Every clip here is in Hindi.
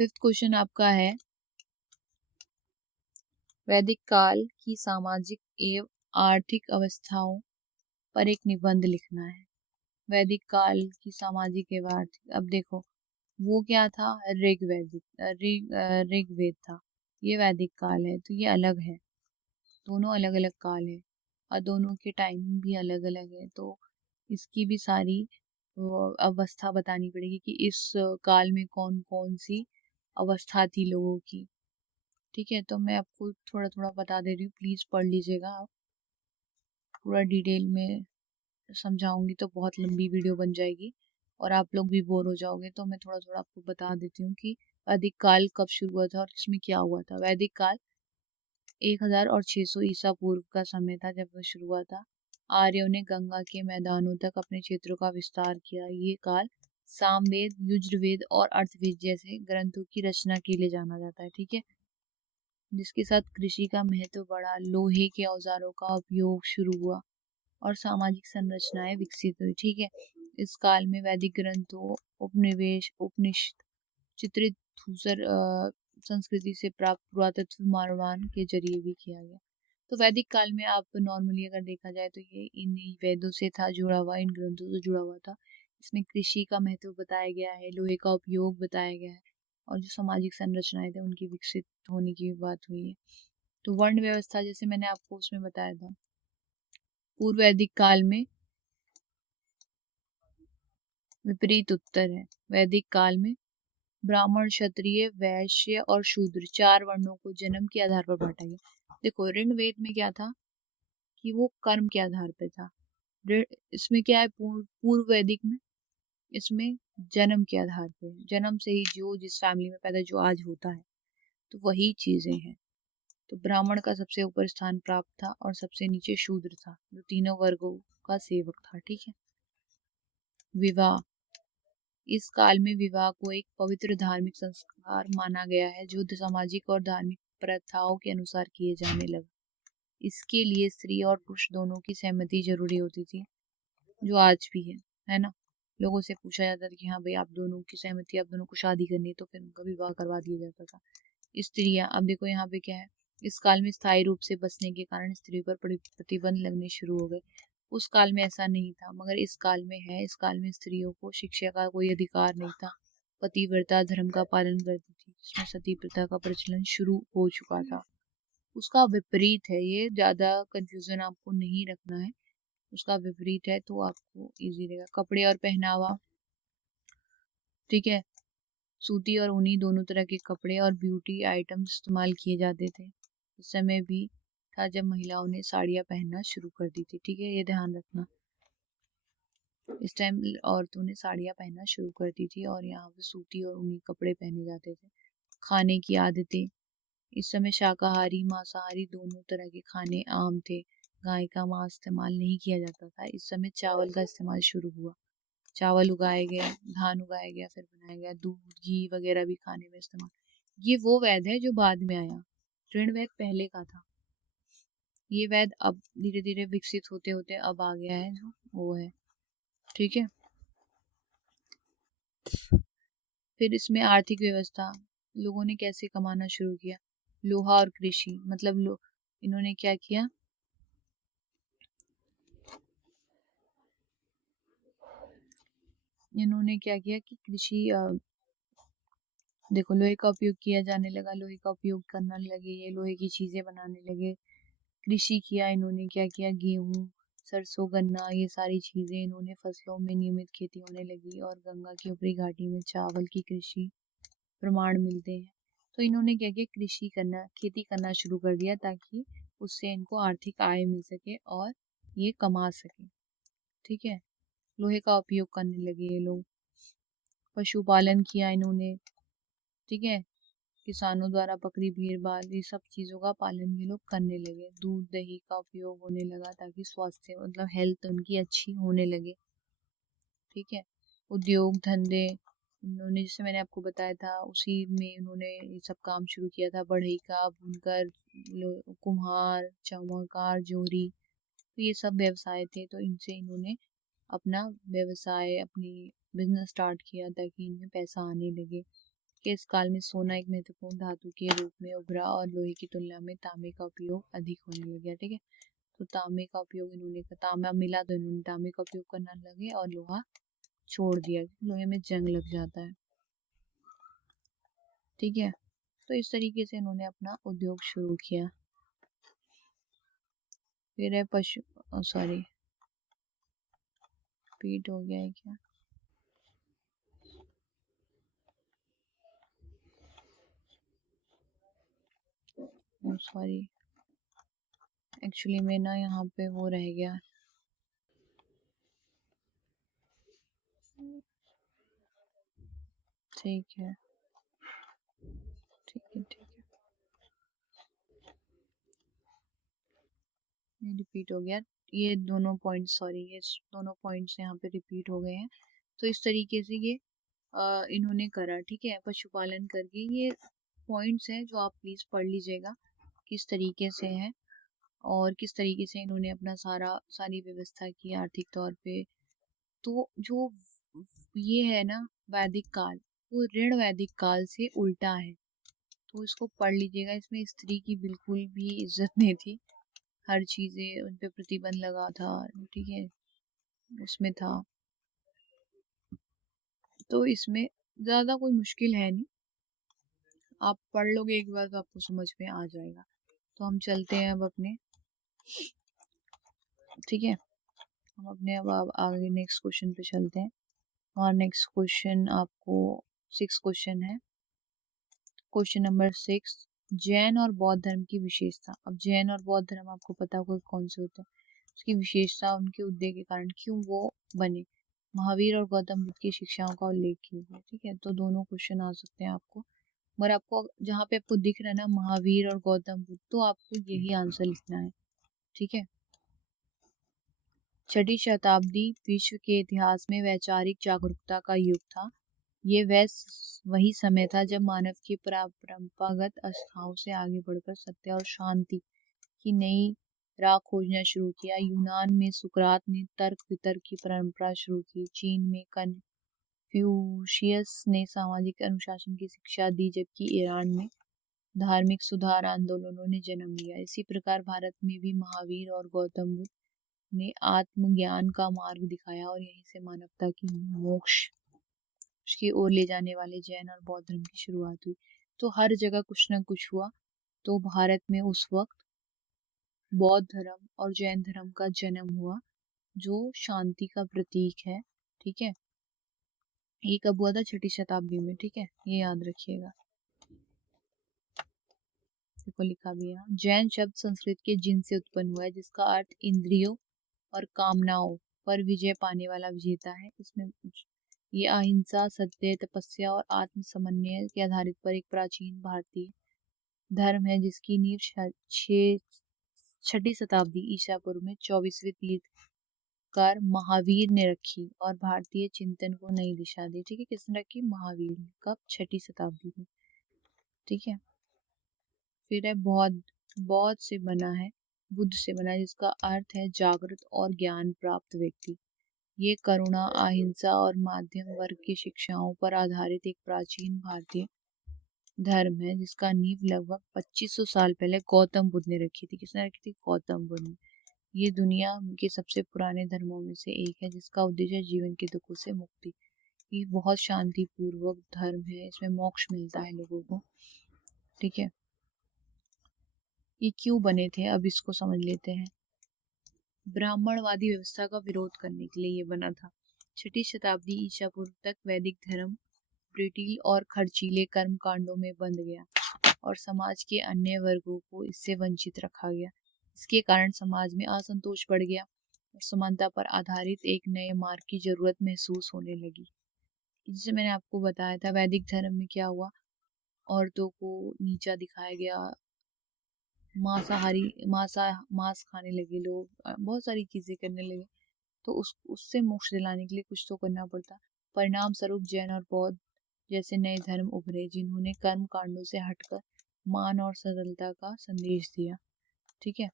फिफ्थ क्वेश्चन आपका है, वैदिक काल की सामाजिक एवं आर्थिक अवस्थाओं पर एक निबंध लिखना है। वैदिक काल की सामाजिक एवं आर्थिक, अब देखो वो क्या था, ऋग्वेद था, ये वैदिक काल है, तो ये अलग है, दोनों अलग अलग काल है और दोनों के टाइमिंग भी अलग अलग है। तो इसकी भी सारी अवस्था बतानी पड़ेगी कि इस काल में कौन कौन सी अवस्था थी लोगों की। ठीक है, तो मैं आपको थोड़ा थोड़ा बता दे रही हूँ, प्लीज पढ़ लीजिएगा आप। पूरा डिटेल में समझाऊंगी तो बहुत लंबी वीडियो बन जाएगी और आप लोग भी बोर हो जाओगे, तो मैं थोड़ा थोड़ा आपको बता देती हूँ कि वैदिक काल कब शुरू हुआ था और इसमें क्या हुआ था। वैदिक काल 1000 और 600 ईसा पूर्व का समय था जब वह शुरू हुआ था। आर्यों ने गंगा के मैदानों तक अपने क्षेत्रों का विस्तार किया। ये काल सामवेद, युजुर्वेद और अर्थवेद जैसे ग्रंथों की रचना के लिए जाना जाता है। ठीक है, जिसके साथ कृषि का महत्व बढ़ा, लोहे के औजारों का उपयोग शुरू हुआ और सामाजिक संरचनाएं विकसित हुई। ठीक है, इस काल में वैदिक ग्रंथों, उपनिवेश, उपनिषद, चित्रित धूसर संस्कृति से प्राप्त पुरातत्व निर्माण के जरिए भी किया गया। तो वैदिक काल में आप नॉर्मली अगर देखा जाए तो ये इन वेदों से था जुड़ा हुआ, इन ग्रंथों से जुड़ा हुआ था। इसमें कृषि का महत्व बताया गया है, लोहे का उपयोग बताया गया है और जो सामाजिक संरचनाएं थे उनकी विकसित होने की बात हुई है। तो वर्ण व्यवस्था जैसे मैंने आपको उसमें बताया था, पूर्व वैदिक काल में विपरीत उत्तर है। वैदिक काल में ब्राह्मण, क्षत्रिय, वैश्य और शूद्र 4 वर्णों को जन्म के आधार पर बांटा गया। देखो ऋग्वेद में क्या था कि वो कर्म के आधार पर था, इसमें क्या है पूर्व वैदिक में, इसमें जन्म के आधार पे, जन्म से ही जो जिस फैमिली में पैदा जो आज होता है, तो वही चीजें हैं। तो ब्राह्मण का सबसे ऊपर स्थान प्राप्त था और सबसे नीचे शूद्र था, जो तीनों वर्गों का सेवक था। ठीक है, विवाह, इस काल में विवाह को एक पवित्र धार्मिक संस्कार माना गया है जो सामाजिक और धार्मिक प्रथाओं के अनुसार किए जाने लगा। इसके लिए स्त्री और पुरुष दोनों की सहमति जरूरी होती थी, जो आज भी है ना। लोगों से पूछा जाता था कि हाँ भाई आप दोनों की सहमति, आप दोनों को शादी करनी है, तो फिर उनका विवाह करवा दिया जाता था। स्त्रियां, अब देखो यहाँ पे क्या है, इस काल में स्थायी रूप से बसने के कारण स्त्री पर प्रतिबंध लगने शुरू हो गए। उस काल में ऐसा नहीं था, मगर इस काल में है। इस काल में स्त्रियों को शिक्षा का कोई अधिकार नहीं था, पतिव्रता धर्म का पालन करती थी, जिसमें सती प्रथा का प्रचलन शुरू हो चुका था। उसका विपरीत है, ये ज्यादा कंफ्यूजन आपको नहीं रखना है, उसका विपरीत है तो आपको इजी रहेगा। कपड़े और पहनावा, ठीक है, सूती और ऊनी दोनों तरह के कपड़े और ब्यूटी आइटम्स इस्तेमाल किए जाते थे। इस समय भी था जब महिलाओं ने साड़ियाँ पहनना शुरू कर दी थी। ठीक है, ये ध्यान रखना, इस टाइम औरतों ने साड़ियाँ पहनना शुरू कर दी थी और यहाँ पे सूती और ऊनी कपड़े पहने जाते थे। खाने की आदतें, इस समय शाकाहारी मांसाहारी दोनों तरह के खाने आम थे। गाय का मांस इस्तेमाल नहीं किया जाता था। इस समय चावल का इस्तेमाल शुरू हुआ, चावल उगाए गए, धान उगाया गया, फिर बनाया गया, दूध घी वगैरह भी खाने में इस्तेमाल। ये वो वैद है जो बाद में आया, ऋग्वेद पहले का था, ये वैद अब धीरे धीरे विकसित होते होते अब आ गया है जो वो है। ठीक है, फिर इसमें आर्थिक व्यवस्था, लोगों ने कैसे कमाना शुरू किया, लोहा और कृषि, मतलब इन्होंने क्या किया, इन्होंने क्या किया कि कृषि, देखो लोहे का उपयोग किया जाने लगा, लोहे का उपयोग करने लगे, ये लोहे की चीजें बनाने लगे। कृषि किया इन्होंने, क्या किया, गेहूं, सरसों, गन्ना, ये सारी चीजें इन्होंने, फसलों में नियमित खेती होने लगी और गंगा की ऊपरी घाटी में चावल की कृषि प्रमाण मिलते हैं। तो इन्होंने क्या किया, कृषि करना, खेती करना शुरू कर दिया ताकि उससे इनको आर्थिक आय मिल सके और ये कमा सके। ठीक है, लोहे का उपयोग करने लगे ये लोग। पशुपालन किया इन्होंने, ठीक है, किसानों द्वारा बकरी, भेड़, बाल, ये सब चीज़ों का पालन ये लोग करने लगे। दूध दही का उपयोग होने लगा ताकि स्वास्थ्य मतलब हेल्थ उनकी अच्छी होने लगे। ठीक है, उद्योग धंधे, इन्होंने जैसे मैंने आपको बताया था उसी में इन्होंने ये सब काम शुरू किया था, बढ़ई का, बुनकर, कुम्हार, चमड़कार, जोहरी, तो ये सब व्यवसाय थे। तो इनसे इन्होंने अपना व्यवसाय, अपनी बिजनेस स्टार्ट किया ताकि इनमें पैसा आने लगे। कि इस काल में सोना एक महत्वपूर्ण धातु के रूप में उभरा और लोहे की तुलना में तांबे का उपयोग अधिक होने लग गया। ठीक है, तो तांबे का उपयोग इन्होंने, तांबा मिला तो इन्होंने तांबे का उपयोग करना लगे और लोहा छोड़ दिया, लोहे में जंग लग जाता है। ठीक है, तो इस तरीके से इन्होंने अपना उद्योग शुरू किया। फिर है पशु, सॉरी पीट हो गया है क्या, सॉरी एक्चुअली मैं ना यहाँ पे वो रह गया। ठीक है ठीक है ठीक है, ये रिपीट हो गया, ये दोनों पॉइंट, सॉरी ये दोनों पॉइंट्स यहाँ पे रिपीट हो गए हैं। तो इस तरीके से ये इन्होंने करा। ठीक है, पशुपालन करके, ये पॉइंट्स हैं जो आप प्लीज पढ़ लीजिएगा किस तरीके से है और किस तरीके से इन्होंने अपना सारी व्यवस्था की आर्थिक तौर पे। तो जो ये है ना वैदिक काल, वो ऋण वैदिक काल से उल्टा है, तो इसको पढ़ लीजिएगा। इसमें स्त्री की बिल्कुल भी इज्जत नहीं थी, हर चीजें उन पे प्रतिबंध लगा था। ठीक है, उसमें था, तो इसमें ज्यादा कोई मुश्किल है नहीं, आप पढ़ लोगे एक बार तो आपको समझ में आ जाएगा। तो हम चलते हैं अब अपने, ठीक है, हम अपने अब आगे नेक्स्ट क्वेश्चन पे चलते हैं। और नेक्स्ट क्वेश्चन आपको 6 क्वेश्चन है। क्वेश्चन नंबर 6, जैन और बौद्ध धर्म की विशेषता। अब जैन और बौद्ध धर्म आपको पता होगा कौन से होते हैं, उसकी विशेषता, उनके उद्देश्य के कारण क्यों वो बने। महावीर और गौतम बुद्ध की शिक्षाओं का उल्लेख किया गया। ठीक है, तो दोनों क्वेश्चन आ सकते हैं आपको, मगर आपको जहाँ पे आपको दिख रहा है ना महावीर और गौतम बुद्ध, तो आपको यही आंसर लिखना है। ठीक है, 6ठी शताब्दी विश्व के इतिहास में वैचारिक जागरूकता का युग था। ये वही समय था जब मानव की परंपरागत अवस्थाओं से आगे बढ़कर सत्य और शांति की नई राह खोजना शुरू किया। यूनान में सुकरात ने तर्क वितर्क की परंपरा शुरू की। चीन में कन्फ्यूशियस ने सामाजिक अनुशासन की शिक्षा दी, जबकि ईरान में धार्मिक सुधार आंदोलनों ने जन्म लिया। इसी प्रकार भारत में भी महावीर और गौतम बुद्ध ने आत्मज्ञान का मार्ग दिखाया और यहीं से मानवता की मोक्ष की ओर ले जाने वाले जैन और बौद्ध धर्म की शुरुआत हुई। तो हर जगह कुछ न कुछ हुआ। तो भारत में उस वक्त बौद्ध धर्म और जैन धर्म का जन्म हुआ, जो शांति का प्रतीक है। ठीक है, ये कब हुआ था, 6ठी शताब्दी में। ठीक है, ये याद रखिएगा, देखो लिखा भी है। जैन शब्द संस्कृत के जिन से उत्पन्न हुआ है, जिसका अर्थ इंद्रियों और कामनाओं पर विजय पाने वाला विजेता है। इसमें ये अहिंसा, सत्य, तपस्या और आत्म समन्वय के आधारित पर एक प्राचीन भारतीय धर्म है, जिसकी नींव 6ठी शताब्दी ईसा पूर्व में 24वें तीर्थंकर महावीर ने रखी और भारतीय चिंतन को नई दिशा दी। ठीक है, किसने रखी, महावीर ने, कब, 6ठी शताब्दी में। ठीक है, फिर है बौद्ध, बौद्ध से बना है, बुद्ध से बना है, जिसका अर्थ है जागृत और ज्ञान प्राप्त व्यक्ति। ये करुणा, अहिंसा और मध्यम वर्ग की शिक्षाओं पर आधारित एक प्राचीन भारतीय धर्म है, जिसका नींव लगभग 2500 साल पहले गौतम बुद्ध ने रखी थी। किसने रखी थी, गौतम बुद्ध ने। ये दुनिया के सबसे पुराने धर्मों में से एक है, जिसका उद्देश्य जीवन के दुखों से मुक्ति। ये बहुत शांतिपूर्वक धर्म है, इसमें मोक्ष मिलता है लोगों को। ठीक है, ये क्यों बने थे, अब इसको समझ लेते हैं। ब्राह्मणवादी व्यवस्था का विरोध करने के लिए ये बना था। 6ठी शताब्दी ईसा पूर्व तक वैदिक धर्म ब्रिटिल और खर्चीले कर्म कांडों में बंध गया और समाज के अन्य वर्गों को इससे वंचित रखा गया। इसके कारण समाज में असंतोष बढ़ गया और समानता पर आधारित एक नए मार्ग की जरूरत महसूस होने लगी। जैसे मैंने आपको बताया था, वैदिक धर्म में क्या हुआ, औरतों को नीचा दिखाया गया, मांस खाने लगे लोग, बहुत सारी चीजें करने लगे। तो उससे मोक्ष दिलाने के लिए कुछ तो करना पड़ता। परिणाम स्वरूप जैन और बौद्ध जैसे नए धर्म उभरे, जिन्होंने कर्म कांडों से हटकर मान और सरलता का संदेश दिया। ठीक है,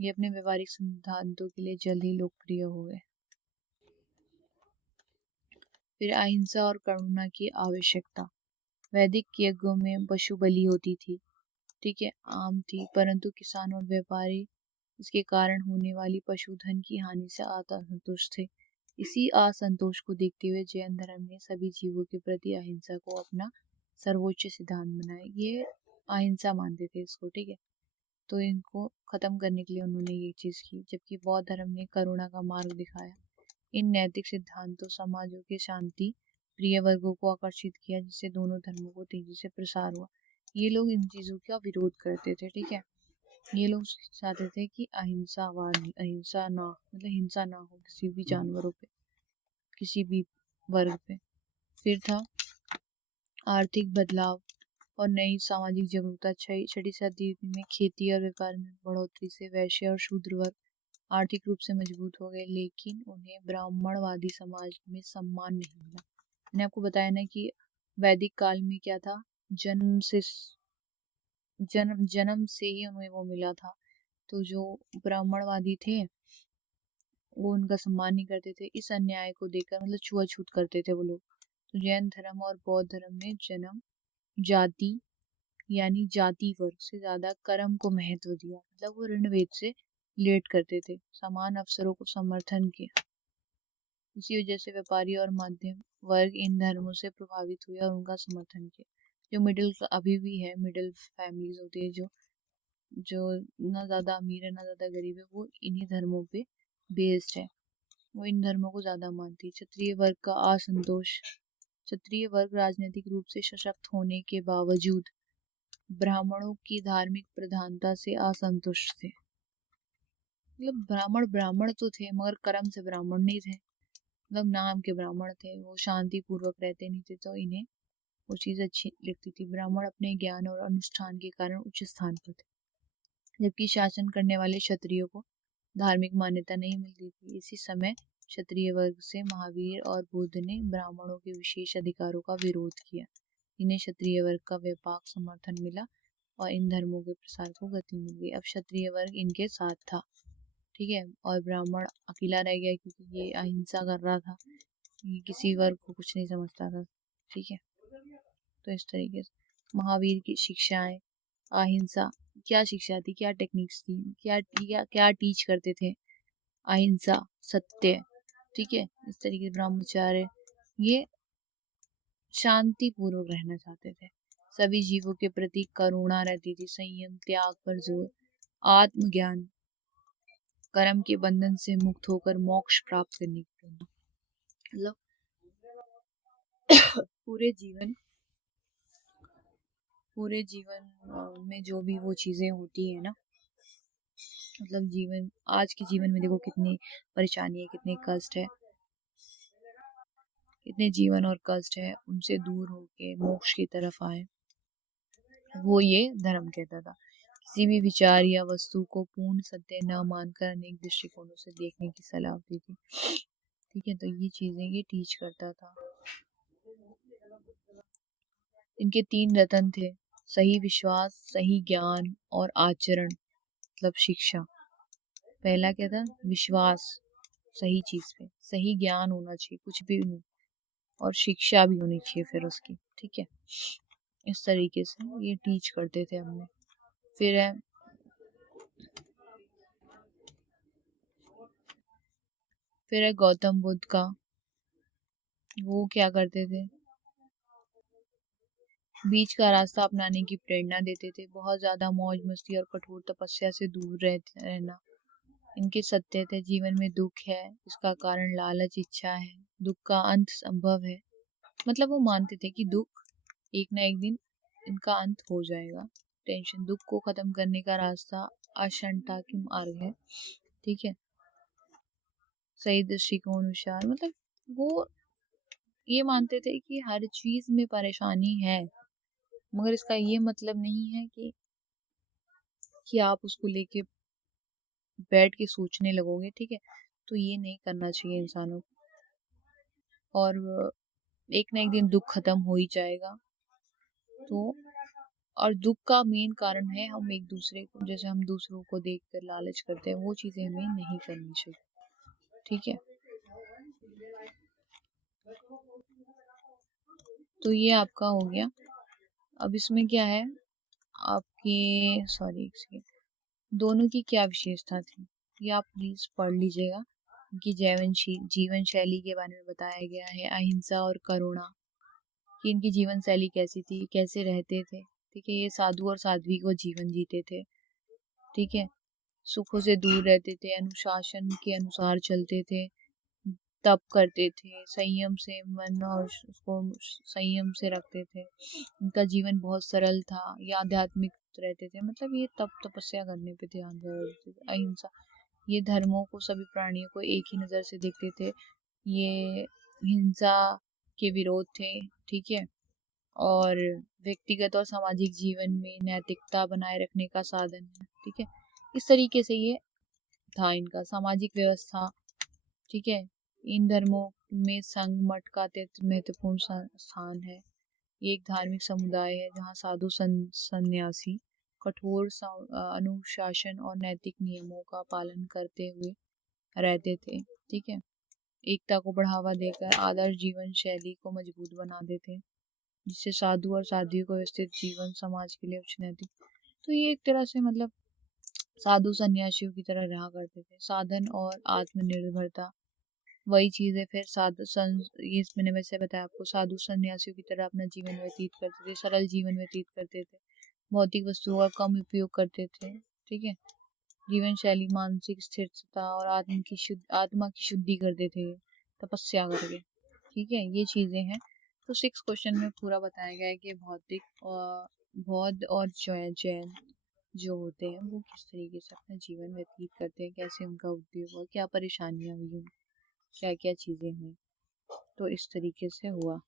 ये अपने व्यवहारिक सिद्धांतों के लिए जल्द ही लोकप्रिय हो गए। फिर अहिंसा और करुणा की आवश्यकता। वैदिक यज्ञों में पशु बलि होती थी, ठीक है, आम थी, परंतु किसान और व्यापारी इसके कारण होने वाली पशुधन की हानि से असंतुष्ट थे। इसी असंतोष को देखते हुए जैन धर्म ने सभी जीवों के प्रति अहिंसा को अपना सर्वोच्च सिद्धांत बनाया। ये अहिंसा मानते थे इसको, ठीक है, तो इनको खत्म करने के लिए उन्होंने ये चीज की। जबकि बौद्ध धर्म ने करुणा का मार्ग दिखाया। इन नैतिक सिद्धांतों समाजों के शांति प्रिय वर्गों को आकर्षित किया, जिससे दोनों धर्मों को तेजी से प्रसार हुआ। ये लोग इन चीजों का विरोध करते थे, ठीक है, ये लोग चाहते थे कि अहिंसा ना, मतलब हिंसा ना हो किसी भी जानवरों पे, किसी भी वर्ग पे। फिर था आर्थिक बदलाव और नई सामाजिक जागरूकता। छठी शताब्दी में खेती और व्यापार में बढ़ोतरी से वैश्य और शूद्र वर्ग आर्थिक रूप से मजबूत हो गए, लेकिन उन्हें ब्राह्मणवादी समाज में सम्मान नहीं मिला। मैंने आपको बताया ना कि वैदिक काल में क्या था, जन्म से ही उन्हें वो मिला था। तो जो ब्राह्मणवादी थे वो उनका सम्मान नहीं करते थे। इस अन्याय को देखकर, मतलब छुआछूत करते थे वो लोग। तो जैन धर्म और बौद्ध धर्म ने जन्म जाति यानी जाति वर्ग से ज्यादा कर्म को महत्व दिया। मतलब वो ऋग्वेद से रिलेट करते थे, समान अवसरों को समर्थन किया। इसी वजह से व्यापारी और मध्यम वर्ग इन धर्मों से प्रभावित हुए और उनका समर्थन किया। जो मिडिल अभी भी है, मिडिल फैमिलीज होती है, जो जो ना ज्यादा अमीर है ना ज्यादा गरीब है, वो इन्हीं धर्मों पे बेस्ड है, वो इन धर्मों को ज्यादा मानती है। क्षत्रिय वर्ग का असंतोष। क्षत्रिय वर्ग राजनीतिक रूप से सशक्त होने के बावजूद ब्राह्मणों की धार्मिक प्रधानता से असंतुष्ट थे। मतलब ब्राह्मण ब्राह्मण तो थे मगर कर्म से ब्राह्मण नहीं थे, मतलब नाम के ब्राह्मण थे, वो शांति पूर्वक रहते नहीं थे, तो इन्हें वो चीज अच्छी लगती थी। ब्राह्मण अपने ज्ञान और अनुष्ठान के कारण उच्च स्थान पर थे, जबकि शासन करने वाले क्षत्रियों को धार्मिक मान्यता नहीं मिलती थी। इसी समय क्षत्रिय वर्ग से महावीर और बुद्ध ने ब्राह्मणों के विशेष अधिकारों का विरोध किया। इन्हें क्षत्रिय वर्ग का व्यापक समर्थन मिला और इन धर्मों के प्रसार को गति मिल गई। अब क्षत्रिय वर्ग इनके साथ था, ठीक है, और ब्राह्मण अकेला रह गया क्योंकि ये अहिंसा कर रहा था, ये किसी वर्ग को कुछ नहीं समझता था, ठीक है। तो इस तरीके से महावीर की शिक्षाएं, अहिंसा, क्या शिक्षा थी, क्या टेक्निक्स थी, क्या क्या क्या टीच करते थे, अहिंसा, सत्य, ठीक है, इस तरीके ब्रह्मचर्य, ये शांति पूर्वक रहना चाहते थे। सभी जीवों के प्रति करुणा रहती थी, संयम, त्याग पर जोर, आत्मज्ञान, कर्म के बंधन से मुक्त होकर मोक्ष प्राप्त करने की प्रेरणा। मतलब पूरे जीवन में जो भी वो चीजें होती है ना, मतलब जीवन, आज के जीवन में देखो कितनी परेशानी है, कितने कष्ट है, कितने जीवन और कष्ट है, उनसे दूर होके मोक्ष की तरफ आए, वो ये धर्म कहता था। किसी भी विचार या वस्तु को पूर्ण सत्य न मानकर अनेक दृष्टिकोणों से देखने की सलाह दी थी, ठीक है, तो ये चीजें ये टीच करता था। इनके 3 रत्न थे, सही विश्वास, सही ज्ञान और आचरण, मतलब शिक्षा। पहला क्या था, विश्वास सही चीज पे, सही ज्ञान होना चाहिए, कुछ भी नहीं, और शिक्षा भी होनी चाहिए फिर उसकी, ठीक है, इस तरीके से ये टीच करते थे हमने। फिर है गौतम बुद्ध का, वो क्या करते थे, बीच का रास्ता अपनाने की प्रेरणा देते थे। बहुत ज्यादा मौज मस्ती और कठोर तपस्या से दूर रहना इनके सत्य थे। जीवन में दुख है, इसका कारण लालच, इच्छा है, दुख का अंत संभव है, मतलब वो मानते थे कि दुख एक ना एक दिन इनका अंत हो जाएगा। टेंशन, दुख को खत्म करने का रास्ता अशंता की मार्ग है, ठीक है, सही दृष्टिकोण अनुसार, मतलब वो ये मानते थे कि हर चीज में परेशानी है, मगर इसका ये मतलब नहीं है कि आप उसको लेके बैठ के सोचने लगोगे, ठीक है, तो ये नहीं करना चाहिए इंसानों को। और एक ना एक दिन दुख खत्म हो ही जाएगा। तो और दुख का मेन कारण है हम एक दूसरे को, जैसे हम दूसरों को देखकर लालच करते हैं, वो चीजें हमें नहीं करनी चाहिए, ठीक है। तो ये आपका हो गया अब इसमें क्या है आपके, सॉरी एक सेकेंड, दोनों की क्या विशेषता थी ये आप प्लीज पढ़ लीजिएगा। इनकी जीवन शैली के बारे में बताया गया है, अहिंसा और करुणा, कि इनकी जीवन शैली कैसी थी, कैसे रहते थे। ठीक है, ये साधु और साध्वी को जीवन जीते थे। ठीक है, सुखों से दूर रहते थे, अनुशासन के अनुसार चलते थे, तप करते थे, संयम से मन और उसको संयम से रखते थे। उनका जीवन बहुत सरल था, ये आध्यात्मिक रहते थे, मतलब ये तप तपस्या करने पे ध्यान देते थे। अहिंसा, ये धर्मों को, सभी प्राणियों को एक ही नज़र से देखते थे। ये हिंसा के विरोध थे। ठीक है, और व्यक्तिगत और सामाजिक जीवन में नैतिकता बनाए रखने का साधन है। ठीक है, इस तरीके से ये था इनका सामाजिक व्यवस्था। ठीक है, इन धर्मों में संघ मठ का महत्वपूर्ण स्थान है। ये एक धार्मिक समुदाय है जहाँ साधु सन्यासी कठोर अनुशासन और नैतिक नियमों का पालन करते हुए रहते थे। ठीक है, एकता को बढ़ावा देकर आदर्श जीवन शैली को मजबूत बनाते थे, जिससे साधु और साध्वी को व्यवस्थित जीवन समाज के लिए नैतिक। तो ये एक तरह से मतलब साधु सन्यासियों की तरह रहा करते थे। साधन और आत्मनिर्भरता, वही चीज़ है फिर ये मैंने वैसे बताया आपको, साधु सन्यासियों की तरह अपना जीवन व्यतीत करते थे, सरल जीवन व्यतीत करते थे, भौतिक वस्तुओं का कम उपयोग करते थे। ठीक है, जीवन शैली मानसिक स्थिरता और आत्मा की शुद्धि करते थे तपस्या करके। ठीक है, ये चीज़ें हैं। तो 6 क्वेश्चन में पूरा बताया गया है कि भौतिक और बौद्ध और जैन जो होते हैं वो किस तरीके से अपना जीवन व्यतीत करते हैं, कैसे उनका उद्योग हुआ, क्या परेशानियां हुई, क्या क्या चीज़ें हुई। तो इस तरीके से हुआ।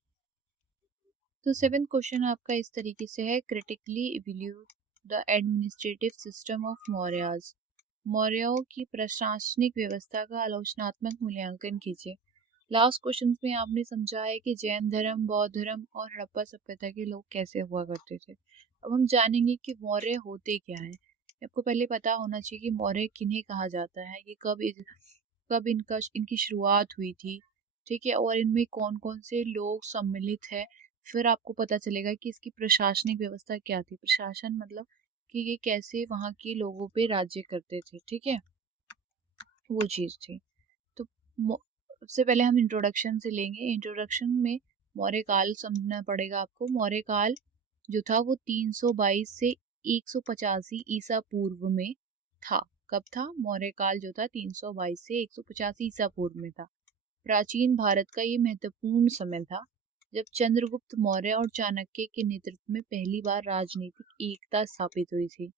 तो 7th क्वेश्चन आपका इस तरीके से है, critically evaluate the administrative system of Mauryas. मौर्यों की प्रशासनिक व्यवस्था का आलोचनात्मक मूल्यांकन कीजिए। लास्ट क्वेश्चन में आपने समझा है कि जैन धर्म, बौद्ध धर्म और हड़प्पा सभ्यता के लोग कैसे हुआ करते थे। अब हम जानेंगे कि मौर्य होते क्या है। आपको पहले पता होना चाहिए कि मौर्य किन्हें कहा जाता है, ये कब इनकी शुरुआत हुई थी। ठीक है, और इनमें कौन कौन से लोग सम्मिलित है। फिर आपको पता चलेगा कि इसकी प्रशासनिक व्यवस्था क्या थी। प्रशासन मतलब कि ये कैसे वहाँ के लोगों पे राज्य करते थे। ठीक है, वो चीज़ थी। तो सबसे पहले हम इंट्रोडक्शन से लेंगे। इंट्रोडक्शन में मौर्य काल समझना पड़ेगा आपको। मौर्य काल जो था वो 322 से 185 ईसा पूर्व में था। कब था? मौर्य काल जो था 322 से 185 ईसा पूर्व में था। प्राचीन भारत का ये महत्वपूर्ण समय था जब चंद्रगुप्त मौर्य और चाणक्य के नेतृत्व में पहली बार राजनीतिक एकता स्थापित हुई थी।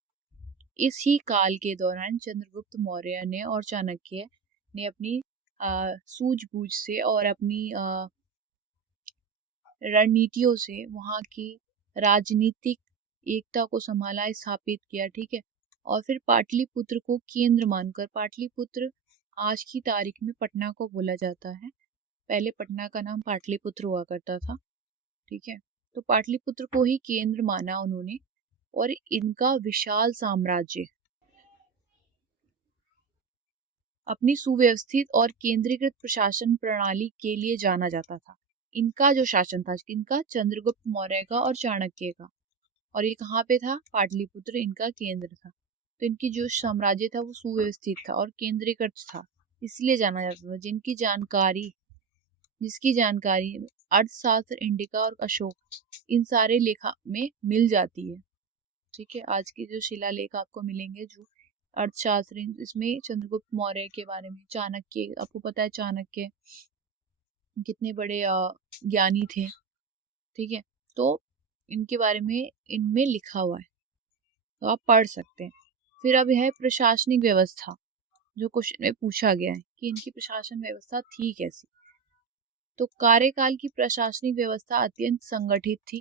इसी काल के दौरान चंद्रगुप्त मौर्य ने और चाणक्य ने अपनी सूझबूझ से और अपनी रणनीतियों से वहाँ की राजनीतिक एकता को संभाला, स्थापित किया। ठीक है, और फिर पाटलिपुत्र को केंद्र मानकर, पाटलिपुत्र आज की तारीख में पटना को बोला जाता है, पहले पटना का नाम पाटलिपुत्र हुआ करता था। ठीक है, तो पाटलिपुत्र को ही केंद्र माना उन्होंने, और इनका विशाल साम्राज्य अपनी सुव्यवस्थित और केंद्रीकृत प्रशासन प्रणाली के लिए जाना जाता था। इनका जो शासन था, इनका चंद्रगुप्त मौर्य का और चाणक्य का, और ये कहाँ पे था? पाटलिपुत्र इनका केंद्र था। तो इनकी जो साम्राज्य था वो सुव्यवस्थित था और केंद्रीकृत था, इसलिए जाना जाता था। जिसकी जानकारी अर्थशास्त्र, इंडिका और अशोक, इन सारे लेखा में मिल जाती है। ठीक है, आज के जो शिलालेख आपको मिलेंगे जो अर्थशास्त्र, इसमें चंद्रगुप्त मौर्य के बारे में, चाणक्य, आपको पता है चाणक्य कितने बड़े ज्ञानी थे। ठीक है, तो इनके बारे में इनमें लिखा हुआ है, तो आप पढ़ सकते हैं। फिर अब है प्रशासनिक व्यवस्था, जो क्वेश्चन में पूछा गया है कि इनकी प्रशासन व्यवस्था थी कैसी। तो कार्यकाल की प्रशासनिक व्यवस्था अत्यंत संगठित थी,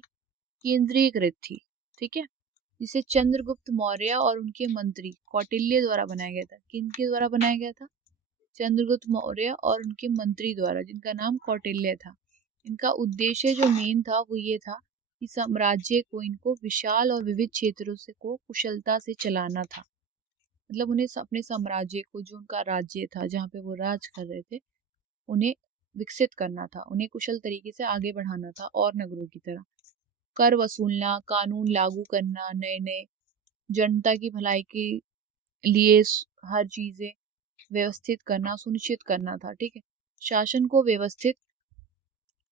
केंद्रीकृत थी। ठीक है, जिसे चंद्रगुप्त मौर्य और उनके मंत्री कौटिल्य द्वारा बनाया गया था। किनके द्वारा बनाया गया था? चंद्रगुप्त मौर्य और उनके मंत्री द्वारा, जिनका नाम कौटिल्य था। इनका उद्देश्य जो मेन था वो ये था कि साम्राज्य को, इनको विशाल और विविध क्षेत्रों से को कुशलता से चलाना था। मतलब उन्हें अपने साम्राज्य को, जो उनका राज्य था जहाँ पे वो राज कर रहे थे, उन्हें विकसित करना था, उन्हें कुशल तरीके से आगे बढ़ाना था और नगरों की तरह। कर वसूलना, कानून लागू करना, नए नए जनता की भलाई के लिए हर चीजें व्यवस्थित करना, सुनिश्चित करना था। ठीक है, शासन को व्यवस्थित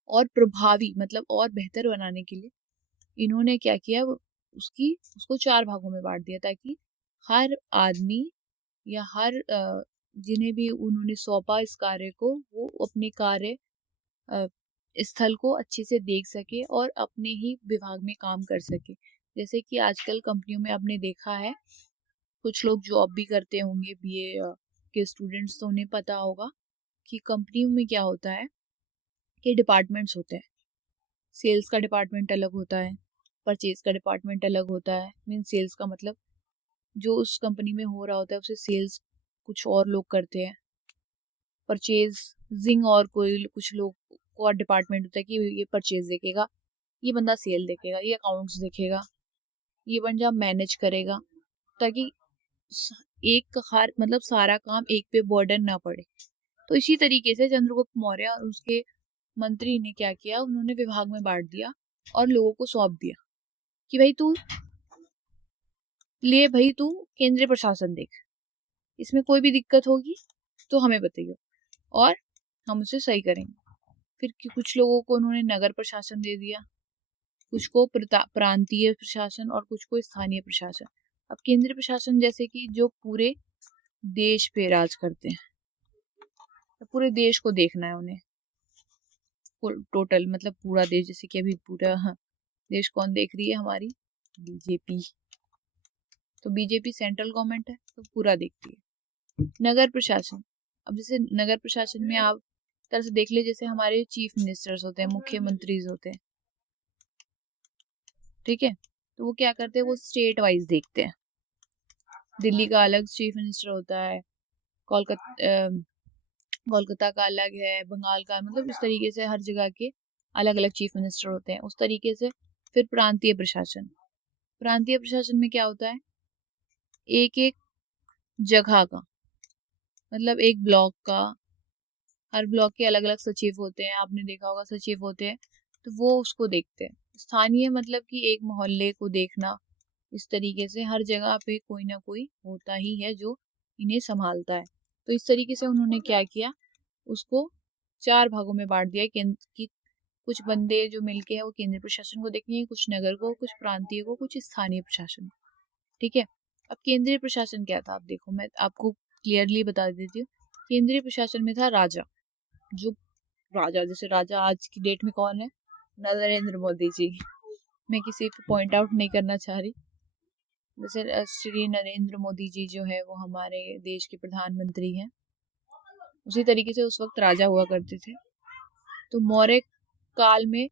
और प्रभावी मतलब और बेहतर बनाने के लिए इन्होंने क्या किया, उसको 4 भागों में बांट दिया ताकि हर आदमी या हर जिन्हें भी उन्होंने सौंपा इस कार्य को, वो अपने कार्य स्थल को अच्छे से देख सके और अपने ही विभाग में काम कर सके। जैसे कि आजकल कंपनियों में आपने देखा है, कुछ लोग जॉब भी करते होंगे बीए के स्टूडेंट्स, तो उन्हें पता होगा कि कंपनियों में क्या होता है कि डिपार्टमेंट्स होते हैं। सेल्स का डिपार्टमेंट अलग होता है, परचेज का डिपार्टमेंट अलग होता है। मीन सेल्स का मतलब जो उस कंपनी में हो रहा होता है उसे सेल्स कुछ और लोग करते हैं, परचेजिंग और कोई कुछ लोग को डिपार्टमेंट होता है कि ये परचेज देखेगा, ये बंदा सेल देखेगा, ये अकाउंट्स देखेगा, ये बंदा मैनेज करेगा, ताकि एक हर मतलब सारा काम एक पे बर्डन ना पड़े। तो इसी तरीके से चंद्रगुप्त मौर्य और उसके मंत्री ने क्या किया, उन्होंने विभाग में बांट दिया और लोगों को सौंप दिया कि भाई तू केंद्रीय प्रशासन देख, इसमें कोई भी दिक्कत होगी तो हमें बताइए और हम उसे सही करेंगे। फिर कुछ लोगों को उन्होंने नगर प्रशासन दे दिया, कुछ को प्रांतीय प्रशासन और कुछ को स्थानीय प्रशासन। अब केंद्रीय प्रशासन जैसे कि जो पूरे देश पे राज करते हैं, तो पूरे देश को देखना है उन्हें, टोटल मतलब पूरा देश। जैसे कि अभी पूरा देश कौन देख रही है, हमारी बीजेपी। तो बीजेपी सेंट्रल गवर्नमेंट है तो पूरा देखती है। नगर प्रशासन, अब जैसे नगर प्रशासन में आप तरह से देख ले, जैसे हमारे चीफ मिनिस्टर्स होते हैं, मुख्यमंत्री होते हैं, ठीक है, तो वो क्या करते हैं, वो स्टेट वाइज देखते हैं। दिल्ली का अलग चीफ मिनिस्टर होता है, कोलकाता का अलग है, बंगाल का, मतलब इस तरीके से हर जगह के अलग अलग चीफ मिनिस्टर होते हैं। उस तरीके से फिर प्रांतीय प्रशासन, प्रांतीय प्रशासन में क्या होता है, एक एक जगह का मतलब एक ब्लॉक का, हर ब्लॉक के अलग अलग सचिव होते हैं, आपने देखा होगा सचिव होते हैं, तो वो उसको देखते हैं। स्थानीय मतलब कि एक मोहल्ले को देखना, इस तरीके से हर जगह पे कोई ना कोई होता ही है जो इन्हें संभालता है। तो इस तरीके से उन्होंने क्या किया, उसको 4 भागों में बांट दिया कि कुछ बंदे जो मिलके है वो केंद्रीय प्रशासन को देखेंगे, कुछ नगर को, कुछ प्रांतीय को, कुछ स्थानीय प्रशासन। ठीक है, अब केंद्रीय प्रशासन क्या था, आप देखो मैं आपको क्लियरली बता देती हूँ। केंद्रीय प्रशासन में था राजा, जो राजा, जैसे राजा आज की डेट में कौन है, नरेंद्र मोदी जी। मैं किसी पे पॉइंट आउट नहीं करना चाह रही, जैसे श्री नरेंद्र मोदी जी जो है वो हमारे देश के प्रधानमंत्री हैं, उसी तरीके से उस वक्त राजा हुआ करते थे। तो मौर्य काल में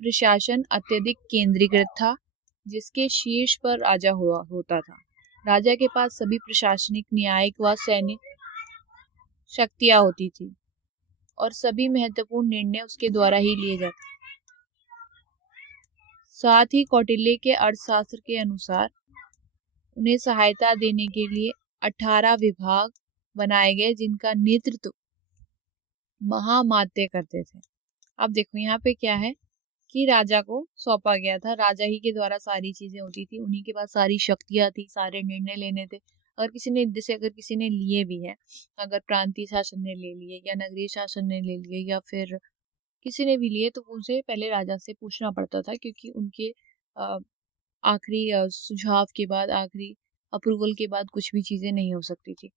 प्रशासन अत्यधिक केंद्रीकृत था, जिसके शीर्ष पर राजा होता था। राजा के पास सभी प्रशासनिक, न्यायिक व सैन्य शक्तियां होती थी और सभी महत्वपूर्ण निर्णय उसके द्वारा ही लिए जाते। साथ ही कौटिल्य के अर्थशास्त्र के अनुसार उन्हें सहायता देने के लिए 18 विभाग बनाए गए, जिनका नेतृत्व महामात्य करते थे। अब देखो यहाँ पे क्या है कि राजा को सौंपा गया था, राजा ही के द्वारा सारी चीजें होती थी, उन्हीं के पास सारी शक्तियां थी, सारे निर्णय लेने थे। अगर किसी ने लिए भी है, अगर प्रांतीय शासन ने ले लिए या नगरीय शासन ने ले लिए या फिर किसी ने भी लिए, तो उनसे पहले राजा से पूछना पड़ता था, क्योंकि उनके आखिरी सुझाव के बाद, आखिरी अप्रूवल के बाद कुछ भी चीजें नहीं हो सकती थी।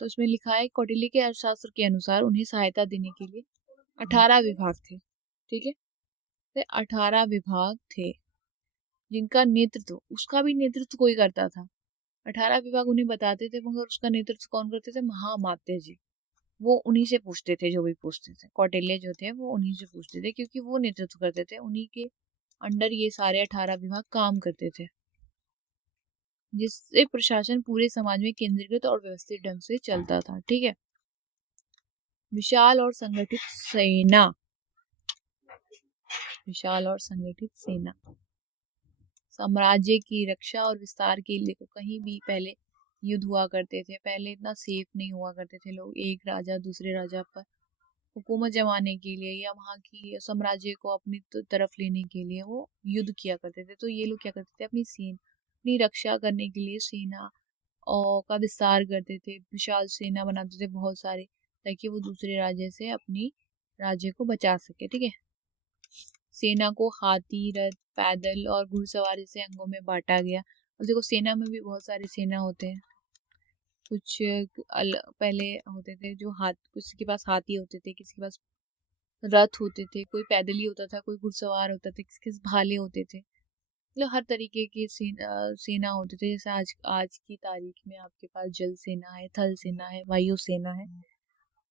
तो इसमें लिखा है कौटिल्य के अर्थशास्त्र के अनुसार उन्हें सहायता देने के लिए 18 विभाग थे। ठीक है, तो 18 विभाग थे जिनका नेतृत्व, उसका भी नेतृत्व कोई करता था। 18 विभाग उन्हें बताते थे, मगर उसका नेतृत्व कौन करते थे, महामात्य जी। वो उन्हीं से पूछते थे, जो भी पूछते थे, कौटिल्य जो थे वो उन्हीं से पूछते थे, क्योंकि वो नेतृत्व करते थे, उन्हीं के अंडर ये सारे 18 विभाग काम करते थे, जिससे प्रशासन पूरे समाज में केंद्रीकृत और व्यवस्थित ढंग से चलता था। ठीक है, विशाल और संगठित सेना, विशाल और संगठित सेना साम्राज्य की रक्षा और विस्तार के लिए, कहीं भी पहले युद्ध हुआ करते थे, पहले इतना सेफ नहीं हुआ करते थे लोग, एक राजा दूसरे राजा पर हुकूमत जमाने के लिए या वहाँ की साम्राज्य को अपनी तरफ लेने के लिए वो युद्ध किया करते थे। तो ये लोग क्या करते थे, अपनी रक्षा करने के लिए सेना और का विस्तार करते थे, विशाल सेना बनाते थे बहुत सारे, ताकि वो दूसरे राज्य से अपनी राज्य को बचा सके। ठीक है, सेना को हाथी, रथ, पैदल और घुड़सवारी से अंगों में बांटा गया। और देखो सेना में भी बहुत सारे सेना होते हैं। कुछ पहले होते थे जो किसी के पास हाथी होते थे, किसी के पास रथ होते थे, कोई पैदल ही होता था, कोई घुड़सवार होता था, किसी के भाले होते थे। मतलब हर तरीके की सेना होते थे। जैसे आज आज की तारीख में आपके पास जल सेना है, थल सेना है, वायु सेना है,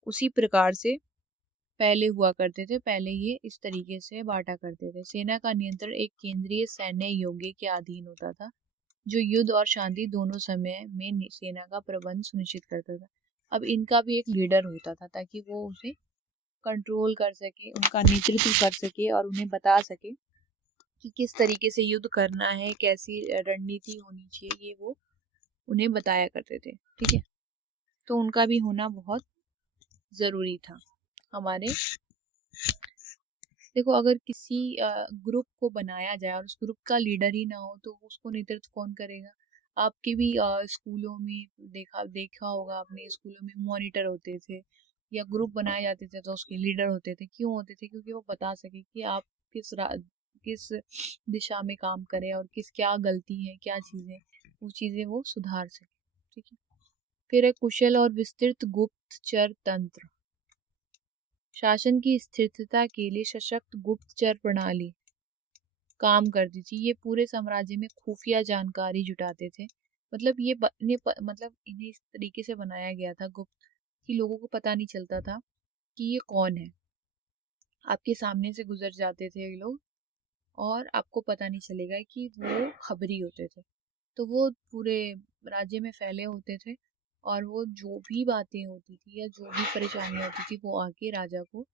उसी प्रकार से पहले हुआ करते थे। पहले ये इस तरीके से बांटा करते थे। सेना का नियंत्रण एक केंद्रीय सैन्य योगी के अधीन होता था, जो युद्ध और शांति दोनों समय में सेना का प्रबंध सुनिश्चित करता था। अब इनका भी एक लीडर होता था, ताकि वो उसे कंट्रोल कर सके, उनका नेतृत्व कर सके और उन्हें बता सके कि किस तरीके से युद्ध करना है, कैसी रणनीति होनी चाहिए, ये वो उन्हें बताया करते थे। ठीक है, तो उनका भी होना बहुत जरूरी था हमारे। देखो अगर किसी ग्रुप को बनाया जाए और उस ग्रुप का लीडर ही ना हो, तो उसको नेतृत्व कौन करेगा? आपके भी स्कूलों में देखा होगा, अपने स्कूलों में मॉनिटर होते थे या ग्रुप बनाए जाते थे, तो उसके लीडर होते थे। क्यों होते थे? क्योंकि वो बता सके कि आप किस दिशा में काम करें और क्या गलती है, क्या चीजें, वो चीजें वो सुधार सके। ठीक है, फिर है कुशल और विस्तृत गुप्तचर तंत्र। शासन की स्थिरता के लिए सशक्त गुप्तचर प्रणाली काम करती थी। ये पूरे साम्राज्य में खुफिया जानकारी जुटाते थे। मतलब मतलब इन्हें इस तरीके से बनाया गया था गुप्त, कि लोगों को पता नहीं चलता था कि ये कौन है। आपके सामने से गुजर जाते थे ये लोग और आपको पता नहीं चलेगा कि वो खबरी होते थे। तो वो पूरे राज्य में फैले होते थे और वो जो भी बातें होती थी या जो भी परेशानियां होती थी, वो आके राजा को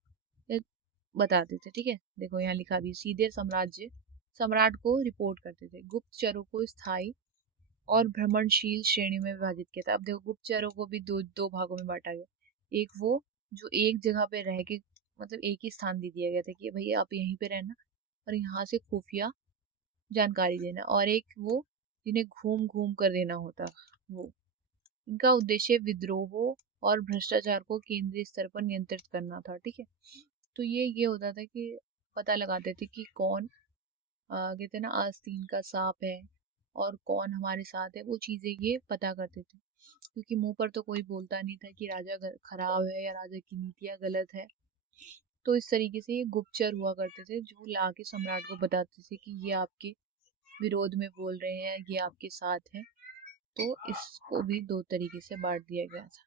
बताते थे। ठीक है, देखो यहाँ लिखा भी, सीधे सम्राट को रिपोर्ट करते थे। गुप्तचरों को स्थायी और भ्रमणशील श्रेणियों में विभाजित किया था। अब देखो गुप्तचरों को भी दो दो भागों में बांटा गया। एक वो जो एक जगह पे रह के, मतलब एक ही स्थान दे दिया गया था कि भैया आप यहीं पे रहना और यहाँ से खुफिया जानकारी देना, और एक वो जिन्हें घूम घूम कर देना होता वो। इनका उद्देश्य विद्रोहों और भ्रष्टाचार को केंद्रीय स्तर पर नियंत्रित करना था। ठीक है, तो ये होता था कि पता लगाते थे कि कौन कहते हैं ना आस्तीन का सांप है और कौन हमारे साथ है, वो चीजें ये पता करते थे। क्योंकि मुंह पर तो कोई बोलता नहीं था कि राजा खराब है या राजा की नीतियां गलत है। तो इस तरीके से ये गुप्तचर हुआ करते थे, जो लाके सम्राट को बताते थे कि ये आपके विरोध में बोल रहे हैं, ये आपके साथ है। तो इसको भी दो तरीके से बांट दिया गया था।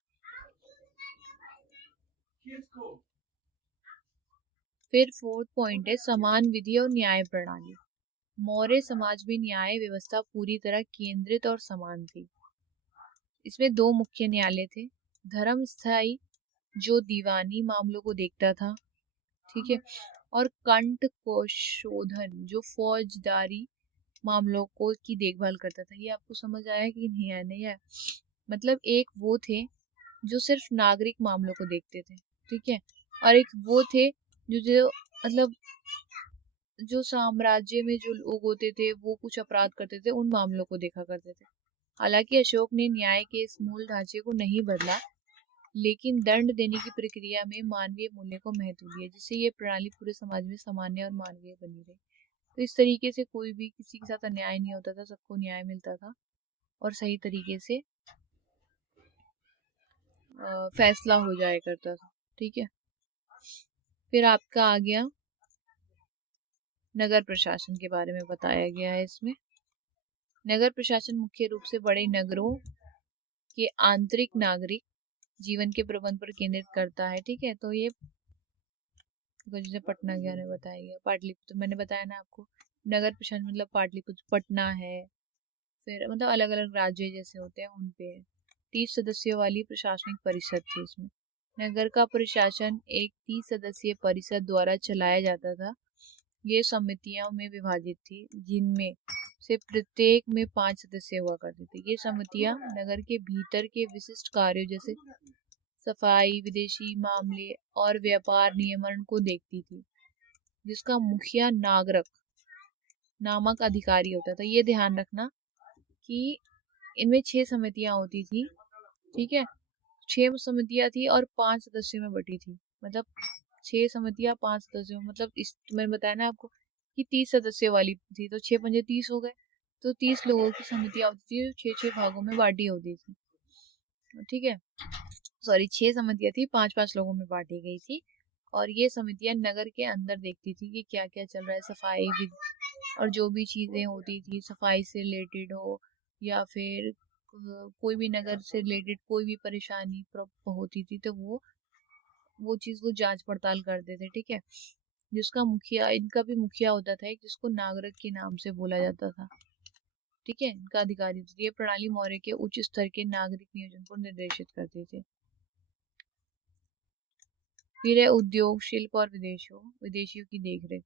फिर फोर्थ पॉइंट है समान विधि और न्याय प्रणाली। मौर्य समाज में न्याय व्यवस्था पूरी तरह केंद्रित और समान थी। इसमें दो मुख्य न्यायालय थे, धर्म स्थायी जो दीवानी मामलों को देखता था, ठीक है, और कंट कोशोधन जो फौजदारी मामलों को की देखभाल करता था। ये आपको समझ आया कि नहीं आया? नहीं है, मतलब एक वो थे जो सिर्फ नागरिक मामलों को देखते थे, ठीक है, और एक वो थे जो मतलब जो साम्राज्य में जो लोग होते थे वो कुछ अपराध करते थे, उन मामलों को देखा करते थे। हालांकि अशोक ने न्याय के इस मूल ढांचे को नहीं बदला, लेकिन दंड देने की प्रक्रिया में मानवीय मूल्य को महत्व दिया, जिससे ये प्रणाली पूरे समाज में सामान्य और मानवीय बनी रही। तो इस तरीके से कोई भी किसी के साथ अन्याय नहीं होता था, सबको न्याय मिलता था और सही तरीके से फैसला हो जाया करता था। ठीक है, फिर आपका आ गया नगर प्रशासन के बारे में बताया गया है इसमें। नगर प्रशासन मुख्य रूप से बड़े नगरों के आंतरिक नागरिक जीवन के प्रबंध पर केंद्रित करता है। ठीक है, तो ये जैसे पटना गया ने बताया गया, पाटलिपुत्र मैंने बताया ना आपको। नगर प्रशासन मतलब पाटलिपुत्र पटना है, फिर मतलब अलग अलग राज्य जैसे होते हैं उन पे 30 सदस्यों वाली प्रशासनिक परिषद थी इसमें। नगर का प्रशासन एक 30 सदस्यीय परिषद द्वारा चलाया जाता था। ये समितियों में विभाजित थी, जिनमें से प्रत्येक में 5 सदस्य हुआ करते थे। ये समितियां नगर के भीतर के विशिष्ट कार्यों जैसे सफाई, विदेशी मामले और व्यापार नियमन को देखती थी, जिसका मुखिया नागरिक नामक अधिकारी होता था। ये ध्यान रखना कि इनमें 6 समितियां होती थी, ठीक है। 6 समितियां थी और 5 सदस्यों में बटी थी, मतलब 6 समितियां 5 सदस्यों, मतलब इस मैंने बताया ना आपको कि 30 सदस्यों वाली थी, तो 6 पंजे 30 हो गए, तो 30 लोगों की समितियां होती थी, 6-6 भागों में बांटी होती थी, ठीक है। सॉरी, 6 समितियां थी, 5-5 लोगों में बांटी गई थी, और ये समितियां नगर के अंदर देखती थी कि क्या क्या चल रहा है, सफाई भी, और जो भी चीजें होती थी सफाई से रिलेटेड हो या फिर कोई भी नगर से रिलेटेड कोई भी परेशानी होती थी, तो वो चीज वो जांच पड़ताल करते थे, ठीक है। जिसका मुखिया, इनका भी मुखिया होता था एक, जिसको नागरिक के नाम से बोला जाता था, ठीक है। इनका अधिकारी, ये प्रणाली मौर्य के उच्च स्तर के नागरिक नियोजन को निर्देशित करते थे। फिर है उद्योग, शिल्प और विदेशियों की देखरेख।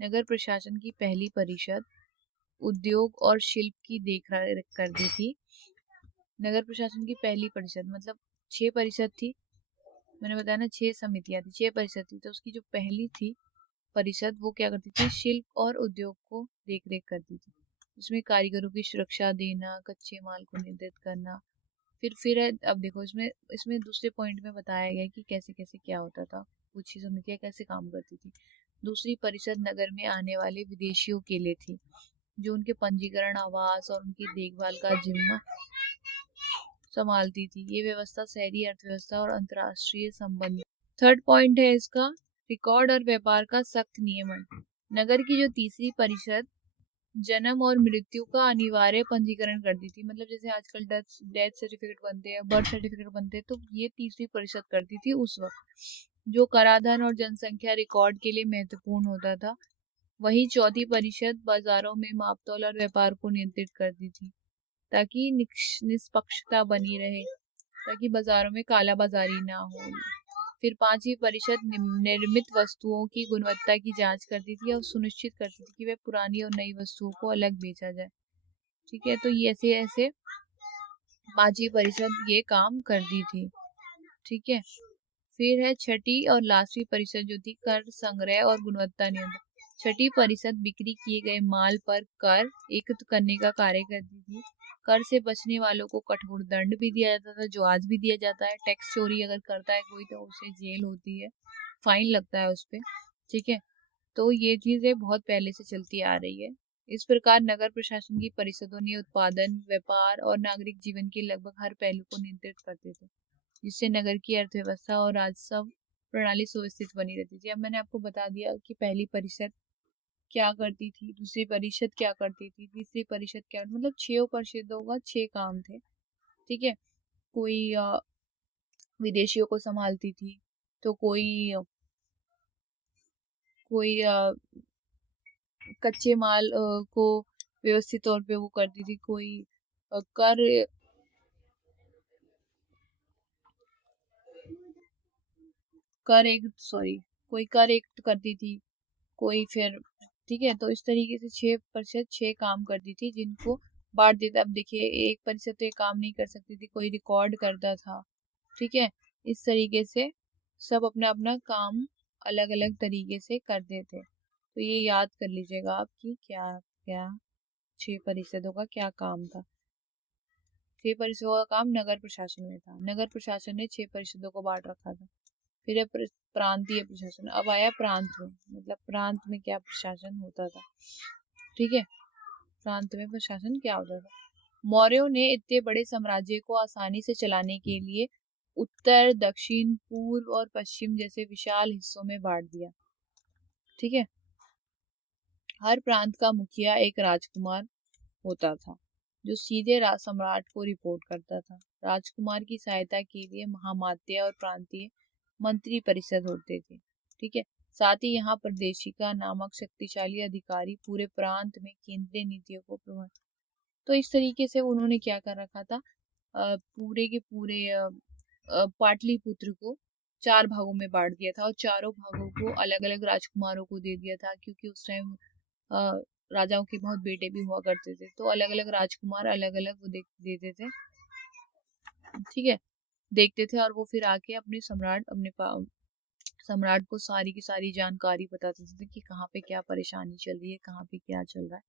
नगर प्रशासन की पहली परिषद उद्योग और शिल्प की देखरेख करती थी। नगर प्रशासन की पहली परिषद मतलब 6 परिषद थी, मैंने बताया ना 6 समितियां थी, 6 परिषद थी, तो उसकी जो पहली थी परिषद वो क्या करती थी, शिल्प और उद्योग को देखरेख करती थी। इसमें कारीगरों की सुरक्षा देना, कच्चे माल को नियंत्रित करना। फिर है, अब देखो इसमें इसमें दूसरे पॉइंट में बताया गया कि कैसे कैसे क्या होता था, कुछ ही समितियां कैसे काम करती थी। दूसरी परिषद नगर में आने वाले विदेशियों के लिए थी, जो उनके पंजीकरण, आवास और उनकी देखभाल का जिम्मा संभालती थी। ये व्यवस्था शहरी अर्थव्यवस्था और अंतर्राष्ट्रीय संबंध। थर्ड पॉइंट है इसका, रिकॉर्ड और व्यापार का सख्त नियमन। नगर की जो तीसरी परिषद जन्म और मृत्यु का अनिवार्य पंजीकरण करती थी, मतलब जैसे आजकल डेथ सर्टिफिकेट बनते हैं, बर्थ सर्टिफिकेट बनते हैं, तो ये तीसरी परिषद करती थी उस वक्त, जो कराधान और जनसंख्या रिकॉर्ड के लिए महत्वपूर्ण होता था। वही चौथी परिषद बाजारों में मापतौल और व्यापार को नियंत्रित करती थी, ताकि निष्पक्षता बनी रहे, ताकि बाजारों में काला बाजारी ना हो। फिर पांचवी परिषद निर्मित वस्तुओं की गुणवत्ता की जांच करती थी और सुनिश्चित करती थी कि वे पुरानी और नई वस्तुओं को अलग बेचा जाए, ठीक है। तो ये ऐसे ऐसे पांचवी परिषद ये काम करती थी, ठीक है। फिर है छठी और लास्टवी परिषद जो थी कर संग्रह और गुणवत्ता नियंत्रण। छठी परिषद बिक्री किए गए माल पर कर एकत्र करने का कार्य करती थी। कर से बचने वालों को कठोर दंड भी दिया जाता था, जो आज भी दिया जाता है। टैक्स चोरी अगर करता है कोई तो उसे जेल होती है, फाइन लगता है उस पे, ठीक है। तो ये चीजें बहुत पहले से चलती आ रही है। इस प्रकार नगर प्रशासन की परिषदों ने उत्पादन, व्यापार और नागरिक जीवन के लगभग हर पहलू को नियंत्रित करते थे, जिससे नगर की अर्थव्यवस्था और राजस्व प्रणाली सुव्यवस्थित बनी रहती थी। अब मैंने आपको बता दिया कि पहली परिषद क्या करती थी, दूसरी परिषद क्या करती थी, तीसरी परिषद क्या, मतलब 6 परिषदों का 6 काम थे, ठीक है। कोई विदेशियों को संभालती थी, तो कोई कोई कच्चे माल को व्यवस्थित तौर पे वो करती थी, कोई कर कर एक सॉरी कोई कर एक करती थी, कोई फिर, ठीक है। तो इस तरीके से 6 परिषद 6 काम करती थी, जिनको बांट देता। अब देखिए एक परिषद तो ये काम नहीं कर सकती थी, कोई रिकॉर्ड करता था, ठीक है। इस तरीके से सब अपना अपना काम अलग अलग तरीके से करते थे। तो ये याद कर लीजिएगा आप कि क्या क्या 6 परिषदों का क्या काम था। 6 परिषदों का काम नगर प्रशासन में था। नगर प्रशासन ने 6 परिषदों को बांट रखा था। फिर है प्रांतीय प्रशासन। अब आया प्रांत में, मतलब प्रांत में क्या प्रशासन होता था, ठीक है। प्रांत में प्रशासन क्या होता था। मौर्यों ने इतने बड़े साम्राज्य को आसानी से चलाने के लिए उत्तर, दक्षिण, पूर्व और पश्चिम जैसे विशाल हिस्सों में बांट दिया, ठीक है। हर प्रांत का मुखिया एक राजकुमार होता था, जो सीधे सम्राट को रिपोर्ट करता था। राजकुमार की सहायता के लिए महामात्य और प्रांतीय मंत्री परिषद होते थे, ठीक है। साथ ही यहाँ प्रदेशिका नामक शक्तिशाली अधिकारी पूरे प्रांत में केंद्रीय नीतियों को प्रबंध। तो इस तरीके से उन्होंने क्या कर रखा था, पूरे के पूरे पाटलिपुत्र को 4 भागों में बांट दिया था, और चारों भागों को अलग अलग राजकुमारों को दे दिया था, क्योंकि उस टाइम राजाओं के बहुत बेटे भी हुआ करते थे, तो अलग अलग राजकुमार अलग अलग वो देते थे, ठीक है। देखते थे और वो फिर आके अपने सम्राट को सारी की सारी जानकारी बताते थे कि कहाँ पे क्या परेशानी चल रही है, कहाँ पे क्या चल रहा है,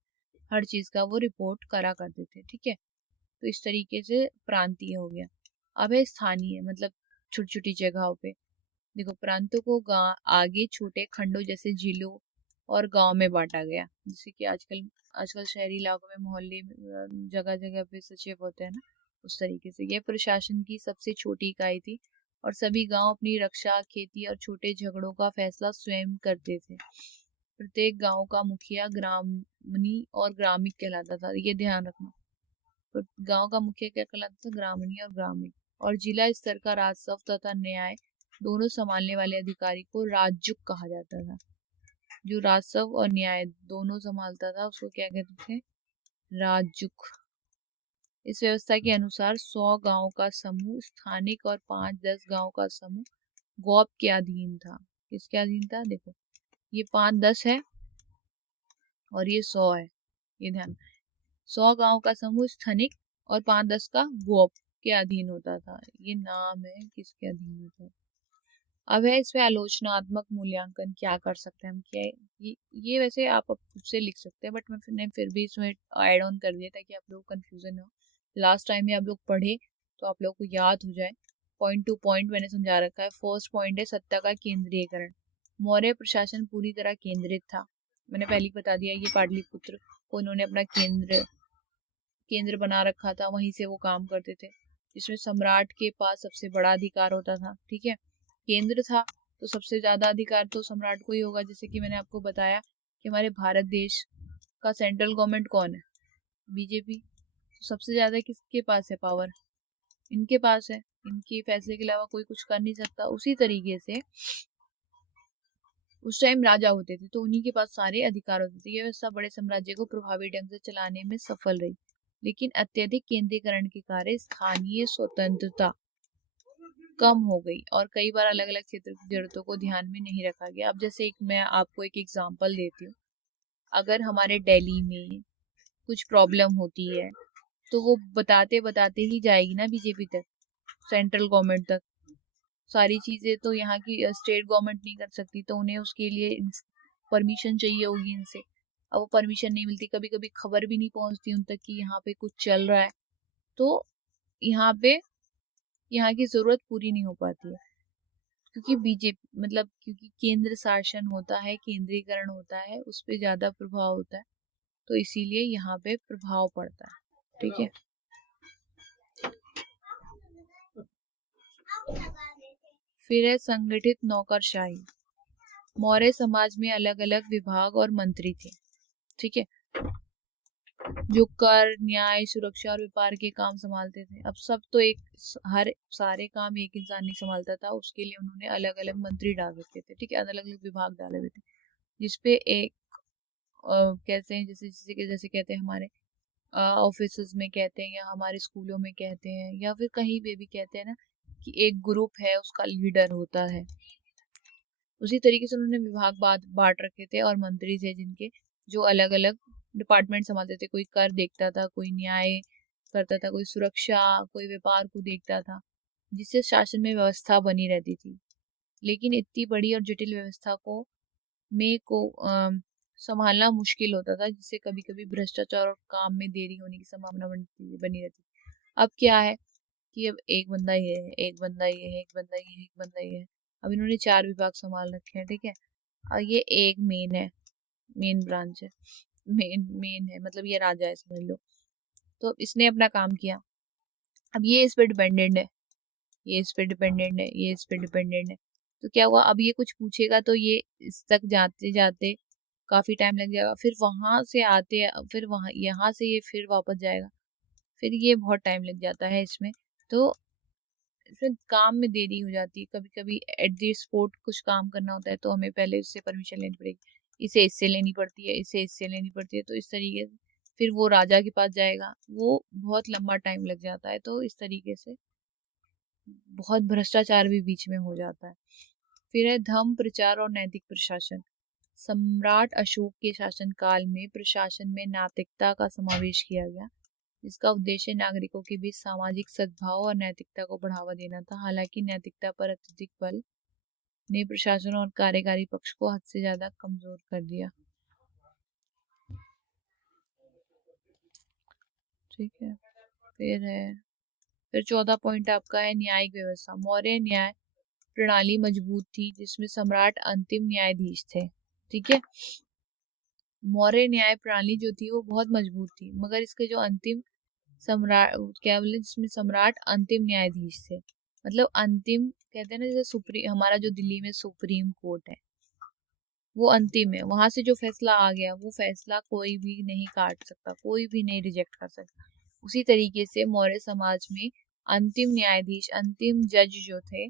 हर चीज का वो रिपोर्ट करा करते थे। ठीक है, तो इस तरीके से प्रांतीय हो गया। अब है स्थानीय, मतलब छोटी छोटी जगहों पे। देखो, प्रांतों को गांव आगे छोटे खंडों जैसे जिलों और गांव में बांटा गया, जैसे कि आजकल आजकल शहरी इलाकों में मोहल्ले जगह जगह पे सचिव होते हैं ना, उस तरीके से यह प्रशासन की सबसे छोटी इकाई थी और सभी गांव अपनी रक्षा, खेती और छोटे झगड़ों का फैसला स्वयं करते थे। प्रत्येक गांव का मुखिया ग्रामणी और ग्रामिक कहलाता था, ये ध्यान रखना। तो गांव का मुखिया क्या कहलाता था? ग्रामणी और ग्रामिक। और जिला स्तर का राजस्व तथा न्याय दोनों संभालने वाले अधिकारी को राजयुक कहा जाता था। जो राजस्व और न्याय दोनों संभालता था उसको क्या कहते थे? राजयुक। इस व्यवस्था के अनुसार 100 गांव का समूह स्थानिक और 5-10 गांव का समूह गौप के अधीन था। किसके अधीन था? देखो, ये 5-10 है और ये 100 है, ये ध्यान। 100 गांव का समूह स्थानिक और 5-10 का गौप के अधीन होता था। ये नाम है किसके अधीन होता है। अब है इसमें आलोचनात्मक मूल्यांकन क्या कर सकते हैं हम, क्या ये वैसे आप खुद से लिख सकते हैं, बट मैंने फिर भी इसमें ऐड ऑन कर दिया ताकि आप लोग कंफ्यूजन हो। लास्ट टाइम में आप लोग पढ़े तो आप लोग को याद हो जाए। पॉइंट टू पॉइंट मैंने समझा रखा है। फर्स्ट पॉइंट है सत्ता का केंद्रीयकरण। मौर्य प्रशासन पूरी तरह केंद्रित था। मैंने पहले ही बता दिया, ये पाटलिपुत्र को इन्होंने अपना केंद्र बना रखा था, वहीं से वो काम करते थे, जिसमें सम्राट के पास सबसे बड़ा अधिकार होता था। ठीक है, केंद्र था तो सबसे ज्यादा अधिकार तो सम्राट को ही होगा। जैसे कि मैंने आपको बताया कि हमारे भारत देश का सेंट्रल गवर्नमेंट कौन है? बीजेपी। तो सबसे ज्यादा किसके पास है पावर? इनके पास है। इनके फैसले के अलावा कोई कुछ कर नहीं सकता। उसी तरीके से उस टाइम राजा होते थे तो उन्हीं के पास सारे अधिकार होते थे। यह व्यवस्था बड़े साम्राज्य को प्रभावी ढंग से चलाने में सफल रही, लेकिन अत्यधिक केंद्रीकरण के कारण स्थानीय स्वतंत्रता कम हो गई और कई बार अलग अलग क्षेत्र की जरूरतों को ध्यान में नहीं रखा गया। अब जैसे मैं आपको एक एग्जांपल देती हूँ। अगर हमारे दिल्ली में कुछ प्रॉब्लम होती है तो वो बताते बताते ही जाएगी ना बीजेपी तक, सेंट्रल गवर्नमेंट तक। सारी चीजें तो यहाँ की स्टेट गवर्नमेंट नहीं कर सकती, तो उन्हें उसके लिए परमिशन चाहिए होगी इनसे। अब वो परमिशन नहीं मिलती, कभी कभी खबर भी नहीं पहुंचती उन तक कि यहाँ पे कुछ चल रहा है, तो यहाँ पे यहाँ की जरूरत पूरी नहीं हो पाती है। क्योंकि बीजेपी मतलब क्योंकि केंद्र शासन होता है, केंद्रीकरण होता है, उस पर ज्यादा प्रभाव होता है, तो इसीलिए यहाँ पे प्रभाव पड़ता है। ठीक है, फिर है संगठित नौकरशाही। मौर्य समाज में अलग अलग विभाग और मंत्री थे। ठीक है, जो कर, न्याय, सुरक्षा और व्यापार के काम संभालते थे। अब सब तो हर सारे काम एक इंसान नहीं संभालता था, उसके लिए उन्होंने अलग अलग मंत्री डाल रखे थे। ठीक है, अलग अलग विभाग डाले हुए थे, जिसपे एक कहते हैं जैसे कहते हैं हमारे ऑफिस में कहते हैं, या हमारे स्कूलों में कहते हैं, या फिर कहीं पे भी कहते हैं ना कि एक ग्रुप है, उसका लीडर होता है। उसी तरीके से उन्होंने विभाग बांट रखे थे और मंत्री थे जिनके जो अलग अलग डिपार्टमेंट संभालते थे। कोई कर देखता था, कोई न्याय करता था, कोई सुरक्षा, कोई व्यापार को देखता था, जिससे शासन में व्यवस्था बनी रहती थी। लेकिन इतनी बड़ी और जटिल व्यवस्था को संभालना मुश्किल होता था, जिससे कभी कभी भ्रष्टाचार और काम में देरी होने की संभावना बनी रहती। अब क्या है कि अब एक बंदा ये है, एक बंदा ये है, एक बंदा ये है, एक बंदा ये है। अब इन्होंने 4 विभाग संभाल रखे हैं। ठीक है, और ये एक मेन है, मेन ब्रांच है, मेन है, मतलब ये राजा है समझ लो। तो इसने अपना काम किया। अब ये इस पे डिपेंडेंट है, ये इस पे डिपेंडेंट है, ये इस पे डिपेंडेंट है। तो क्या हुआ, अब ये कुछ पूछेगा तो ये इस तक जाते जाते काफी टाइम लग जाएगा, फिर वहां से आते, फिर वहां यहाँ से ये फिर वापस जाएगा, फिर ये बहुत टाइम लग जाता है इसमें। तो फिर काम में देरी हो जाती है। कभी कभी एट दी स्पॉट कुछ काम करना होता है तो हमें पहले इससे परमिशन लेनी पड़ेगी, इसे इससे लेनी पड़ती है, इसे इससे लेनी पड़ती है। तो इस तरीके से फिर वो राजा के पास जाएगा, वो बहुत लंबा टाइम लग जाता है। तो इस तरीके से बहुत भ्रष्टाचार भी बीच में हो जाता है। फिर है धर्म प्रचार और नैतिक प्रशासन। सम्राट अशोक के शासन काल में प्रशासन में नैतिकता का समावेश किया गया, जिसका उद्देश्य नागरिकों के बीच सामाजिक सद्भाव और नैतिकता को बढ़ावा देना था। हालांकि नैतिकता पर अत्यधिक बल ने प्रशासन और कार्यकारी पक्ष को हद से ज्यादा कमजोर कर दिया। ठीक है, फिर 14 पॉइंट आपका है न्यायिक व्यवस्था। मौर्य न्याय प्रणाली मजबूत थी जिसमें सम्राट अंतिम न्यायाधीश थे। ठीक है, मौर्य न्याय प्रणाली जो थी वो बहुत मजबूत थी, मगर इसके जो अंतिम सम्राट क्या बोले, जिसमें सम्राट अंतिम न्यायाधीश थे। मतलब अंतिम कहते हैं ना, जैसे सुप्रीम, हमारा जो दिल्ली में सुप्रीम कोर्ट है वो अंतिम है, वहां से जो फैसला आ गया वो फैसला कोई भी नहीं काट सकता, कोई भी नहीं रिजेक्ट कर सकता। उसी तरीके से मौर्य समाज में अंतिम न्यायाधीश, अंतिम जज जो थे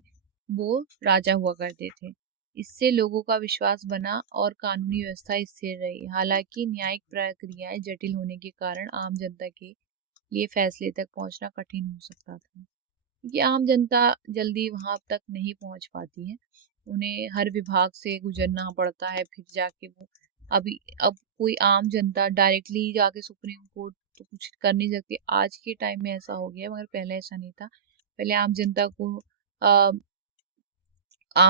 वो राजा हुआ करते थे। इससे लोगों का विश्वास बना और कानूनी व्यवस्था स्थिर रही। हालांकि न्यायिक प्रक्रियाएं जटिल होने के कारण आम जनता के लिए फैसले तक पहुंचना कठिन हो सकता था, क्योंकि आम जनता जल्दी वहां तक नहीं पहुंच पाती है, उन्हें हर विभाग से गुजरना पड़ता है, फिर जाके वो अब कोई आम जनता डायरेक्टली जाके सुप्रीम कोर्ट तो कुछ कर नहीं सकती। आज के टाइम में ऐसा हो गया, मगर पहले ऐसा नहीं था। पहले आम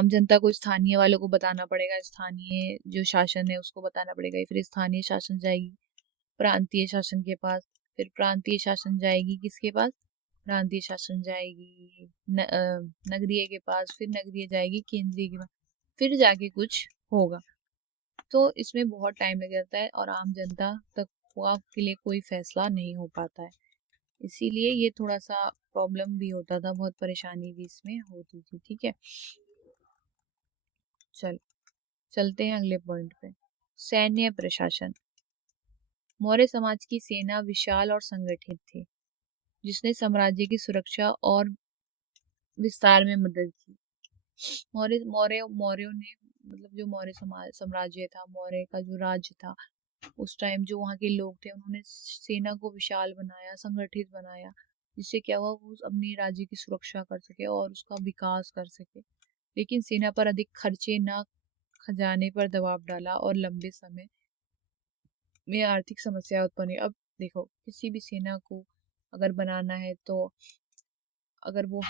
जनता को स्थानीय वालों को बताना पड़ेगा, स्थानीय जो शासन है उसको बताना पड़ेगा, फिर स्थानीय शासन जाएगी प्रांतीय शासन के पास, फिर प्रांतीय शासन जाएगी किसके पास, प्रांतीय शासन जाएगी नगरीय के पास, फिर नगरीय जाएगी केंद्रीय के पास, फिर जाके कुछ होगा। तो इसमें बहुत टाइम लग जाता है और आम जनता तक के लिए कोई फैसला नहीं हो पाता है, इसीलिए ये थोड़ा सा प्रॉब्लम भी होता था, बहुत परेशानी भी इसमें होती थी। ठीक है, चलते हैं अगले पॉइंट पे। सैन्य प्रशासन। मौर्य समाज की सेना विशाल और संगठित थी, जिसने साम्राज्य की सुरक्षा और विस्तार में मदद की। मौर्यों ने, मतलब जो मौर्य समाज साम्राज्य था, मौर्य का जो राज्य था, उस टाइम जो वहाँ के लोग थे उन्होंने सेना को विशाल बनाया, संगठित बनाया, जिससे क्या हुआ, वो अपने राज्य की सुरक्षा कर सके और उसका विकास कर सके। लेकिन सेना पर अधिक खर्चे न खजाने पर दबाव डाला और लंबे समय में आर्थिक समस्या उत्पन्न हुई। अब देखो, किसी भी सेना को अगर बनाना है तो अगर वो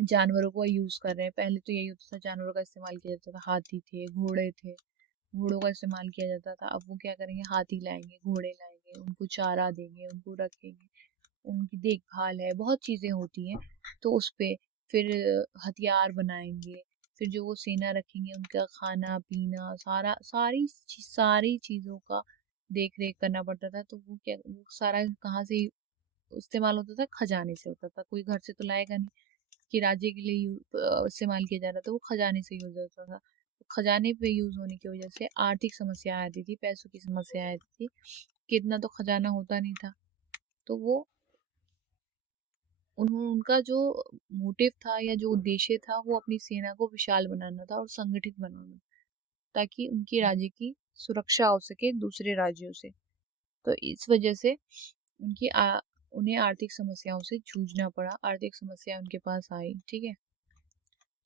जानवरों को यूज कर रहे हैं, पहले तो यही होता था, जानवरों का इस्तेमाल किया जाता था, हाथी थे, घोड़े थे, घोड़ों का इस्तेमाल किया जाता था। अब वो क्या करेंगे, हाथी लाएंगे, घोड़े लाएंगे, उनको चारा देंगे, उनको रखेंगे, उनकी देखभाल है, बहुत चीजें होती हैं। तो उस पे फिर हथियार बनाएंगे, फिर जो वो सेना रखेंगे उनका खाना पीना सारी चीजों का देख रेख करना पड़ता था। तो वो सारा कहाँ से इस्तेमाल होता था, खजाने से होता था। कोई घर से तो लाएगा नहीं कि राज्य के लिए इस्तेमाल किया जा रहा था, वो खजाने से यूज होता था। तो खजाने पे यूज होने की वजह से आर्थिक समस्या आती थी, पैसों की समस्या आती थी, कितना तो खजाना होता नहीं था। तो वो उनका जो मोटिव था या जो उद्देश्य था वो अपनी सेना को विशाल बनाना था और संगठित बनाना, ताकि उनकी राज्य की सुरक्षा हो सके दूसरे राज्यों से। तो इस वजह से उन्हें आर्थिक समस्याओं से जूझना पड़ा, आर्थिक समस्या उनके पास आई। ठीक है,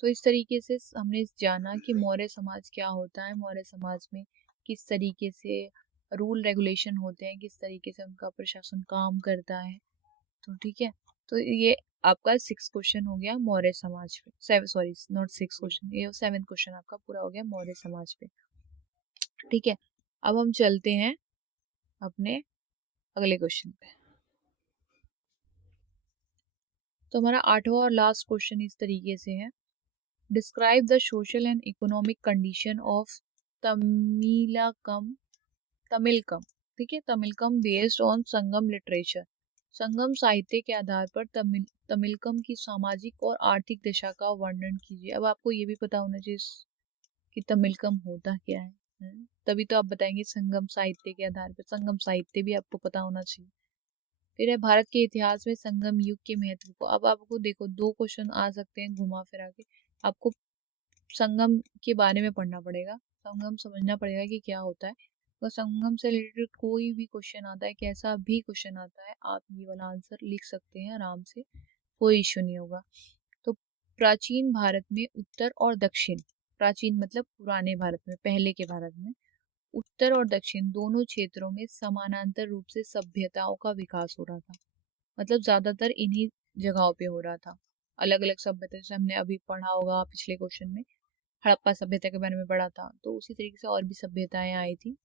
तो इस तरीके से हमने जाना कि मौर्य समाज क्या होता है, मौर्य समाज में किस तरीके से रूल रेगुलेशन होते हैं, किस तरीके से उनका प्रशासन काम करता है। तो ठीक है, तो ये आपका 6 क्वेश्चन हो गया मौर्य समाज पे, 7 सॉरी नॉट 6 क्वेश्चन, ये 7 क्वेश्चन आपका पूरा हो गया मौर्य समाज पे। ठीक है, अब हम चलते हैं अपने अगले क्वेश्चन पे। तो हमारा 8वां और लास्ट क्वेश्चन इस तरीके से है, describe the social and economic condition of Tamilakam Tamilakam ठीक है, Tamilakam based on Sangam literature. Sangam साहित्य के आधार पर तमिलकम की सामाजिक और आर्थिक दशा का वर्णन कीजिए। अब आपको ये भी पता होना चाहिए कि तमिलकम होता क्या है, तभी तो आप बताएंगे संगम साहित्य के आधार पर। संगम साहित्य भी आपको पता होना चाहिए। फिर है भारत के इतिहास में संगम युग के महत्व को। अब आपको देखो 2 क्वेश्चन आ सकते हैं घुमा फिरा के, आपको संगम के बारे में पढ़ना पड़ेगा, संगम समझना पड़ेगा कि क्या होता है। तो संगम से रिलेटेड कोई भी क्वेश्चन आता है, कैसा भी क्वेश्चन आता है, आप ये वाला आंसर लिख सकते हैं आराम से, कोई इश्यू नहीं होगा। तो प्राचीन भारत में उत्तर और दक्षिण, प्राचीन मतलब पुराने भारत में, पहले के भारत में उत्तर और दक्षिण दोनों क्षेत्रों में समानांतर रूप से सभ्यताओं का विकास हो रहा था। मतलब ज्यादातर इन्हीं जगहों पे हो रहा था। अलग अलग सभ्यता, जैसे हमने अभी पढ़ा होगा पिछले क्वेश्चन में, हड़प्पा सभ्यता के बारे में पढ़ा था, तो उसी तरीके से और भी सभ्यताएं आई थी।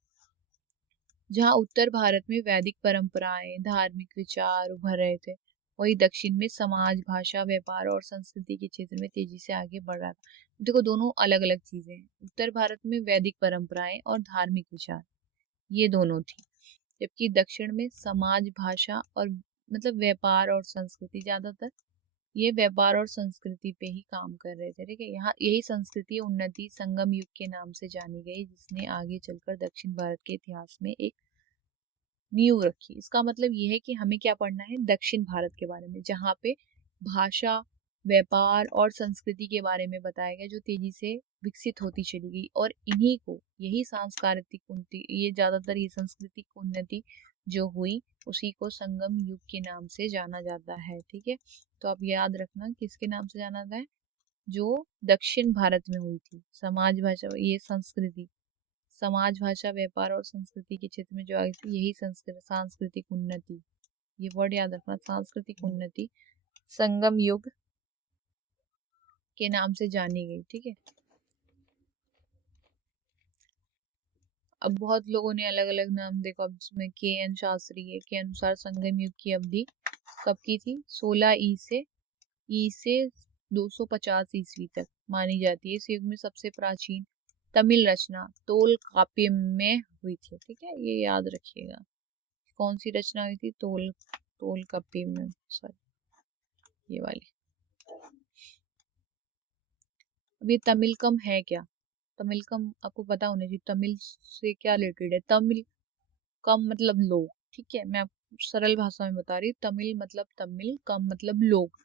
जहाँ उत्तर भारत में वैदिक परंपराएं, धार्मिक विचार उभर रहे थे, वही दक्षिण में समाज, भाषा, व्यापार और संस्कृति के क्षेत्र में तेजी से आगे बढ़ रहा था। देखो दोनों अलग अलग चीजें हैं। उत्तर भारत में वैदिक परंपराएं और धार्मिक विचार, ये दोनों थी, जबकि दक्षिण में समाज, भाषा और मतलब व्यापार और संस्कृति, ज्यादातर ये व्यापार और संस्कृति पे ही काम कर रहे थे। ठीक है, यहाँ यही संस्कृति उन्नति संगम युग के नाम से जानी गई, जिसने आगे चलकर दक्षिण भारत के इतिहास में एक नींव रखी। इसका मतलब ये है कि हमें क्या पढ़ना है, दक्षिण भारत के बारे में, जहाँ पे भाषा, व्यापार और संस्कृति के बारे में बताया गया, जो तेजी से विकसित होती चली गई। और इन्हीं को, यही सांस्कृतिक उन्नति, ये ज्यादातर ये सांस्कृतिक उन्नति जो हुई, उसी को संगम युग के नाम से जाना जाता है। ठीक है, तो आप याद रखना किसके नाम से जाना जाता है, जो दक्षिण भारत में हुई थी। समाज, भाषा, ये संस्कृति, समाज, भाषा, व्यापार और संस्कृति के क्षेत्र में जो आई थी, यही सांस्कृतिक उन्नति, ये वर्ड याद रखना, सांस्कृतिक उन्नति संगम युग के नाम से जानी गई। ठीक है, अब बहुत लोगों ने अलग अलग नाम देखो। अब इसमें के एन शास्त्री के अनुसार संगम युग की अवधि कब की थी, 16 ई से 250 ईस्वी तक मानी जाती है। इस युग में सबसे प्राचीन तमिल रचना तोल काव्यम में हुई थी। ठीक है, ये याद रखिएगा, कौन सी रचना हुई थी, तोल काव्यम में, सॉरी ये वाली। अब ये तमिलकम है क्या, तमिलकम आपको पता होना चाहिए, तमिल से क्या रिलेटेड है। तमिल कम मतलब लोग। ठीक है, मैं आपको सरल भाषा में बता रही हूँ। तमिल मतलब तमिल, कम मतलब लोग।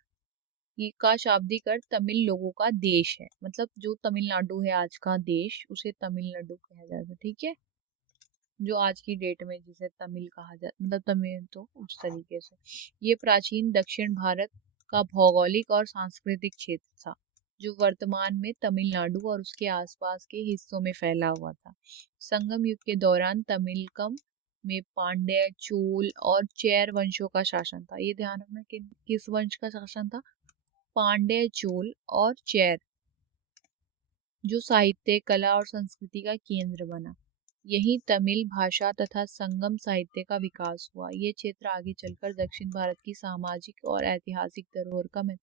ये का शाब्दिक अर्थ तमिल लोगों का देश है। मतलब जो तमिलनाडु है आज का देश, उसे तमिलनाडु कहा जाता है। ठीक है, जो आज की डेट में जिसे तमिल कहा जाता, मतलब तमिल, तो उस तरीके से ये प्राचीन दक्षिण भारत का भौगोलिक और सांस्कृतिक क्षेत्र था, जो वर्तमान में तमिलनाडु और उसके आसपास के हिस्सों में फैला हुआ था। संगम युग के दौरान तमिलकम में पांड्य, चोल और चेर वंशों का शासन था। ये ध्यान रखना कि किस वंश का शासन था, पांड्य, चोल और चेर, जो साहित्य, कला और संस्कृति का केंद्र बना। यही तमिल भाषा तथा संगम साहित्य का विकास हुआ। ये क्षेत्र आगे चलकर दक्षिण भारत की सामाजिक और ऐतिहासिक धरोहर का महत्व।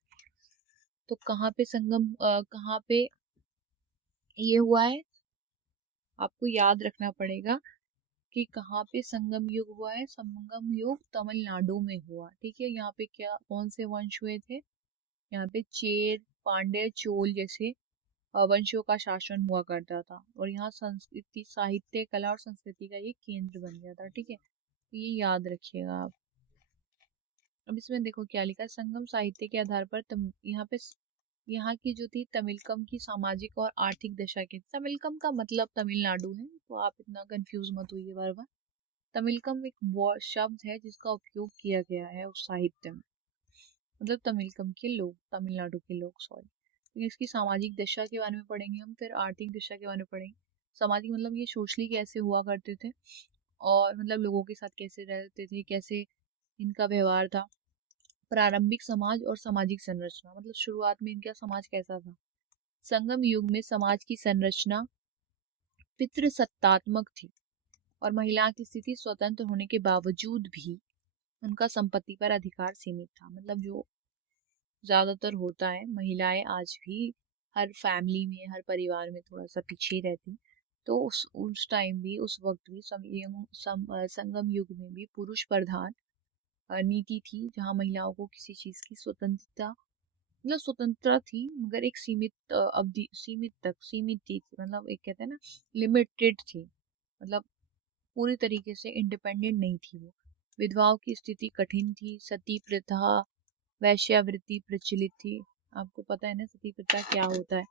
तो कहाँ पे कहाँ पे ये हुआ है, आपको याद रखना पड़ेगा कि कहाँ पे संगम युग हुआ है। संगम युग तमिलनाडु में हुआ। ठीक है, यहाँ पे क्या कौन से वंश हुए थे, यहाँ पे चेर, पांड्य, चोल जैसे वंशों का शासन हुआ करता था, और यहाँ संस्कृति, साहित्य, कला और संस्कृति का ये केंद्र बन गया था। ठीक है, तो ये याद रखिएगा आप। अब इसमें देखो क्या लिखा है, संगम साहित्य के आधार पर यहाँ पे यहाँ की जो थी तमिलकम की सामाजिक और आर्थिक दशा के, तमिलकम का मतलब तमिलनाडु है, तो आप इतना कंफ्यूज मत होइए बार बार। तमिलकम एक शब्द है जिसका उपयोग किया गया है उस साहित्य में, मतलब तमिलकम के लोग, तमिलनाडु के लोग, सॉरी। तो इसकी सामाजिक दशा के बारे में पढ़ेंगे हम, फिर आर्थिक दशा के बारे में पढ़ेंगे। सामाजिक मतलब ये सोशली कैसे हुआ करते थे, और मतलब लोगों के साथ कैसे रहते थे, कैसे इनका व्यवहार था। प्रारंभिक समाज और सामाजिक संरचना, मतलब शुरुआत में इनका समाज कैसा था। संगम युग में समाज की संरचना पितृसत्तात्मक थी, और महिला की स्थिति स्वतंत्र होने के बावजूद भी उनका संपत्ति पर अधिकार सीमित था। मतलब जो ज्यादातर होता है, महिलाएं आज भी हर फैमिली में, हर परिवार में थोड़ा सा पीछे रहती। तो उस टाइम भी, उस वक्त भी संगम युग में भी पुरुष प्रधान नीति थी, जहाँ महिलाओं को किसी चीज की स्वतंत्रता, मतलब स्वतंत्रता थी, मगर एक सीमित अवधि, सीमित थी। मतलब एक कहते हैं ना, लिमिटेड थी, मतलब पूरी तरीके से इंडिपेंडेंट नहीं थी वो। विधवाओं की स्थिति कठिन थी, सती प्रथा, वैश्यावृत्ति प्रचलित थी। आपको पता है ना सती प्रथा क्या होता है,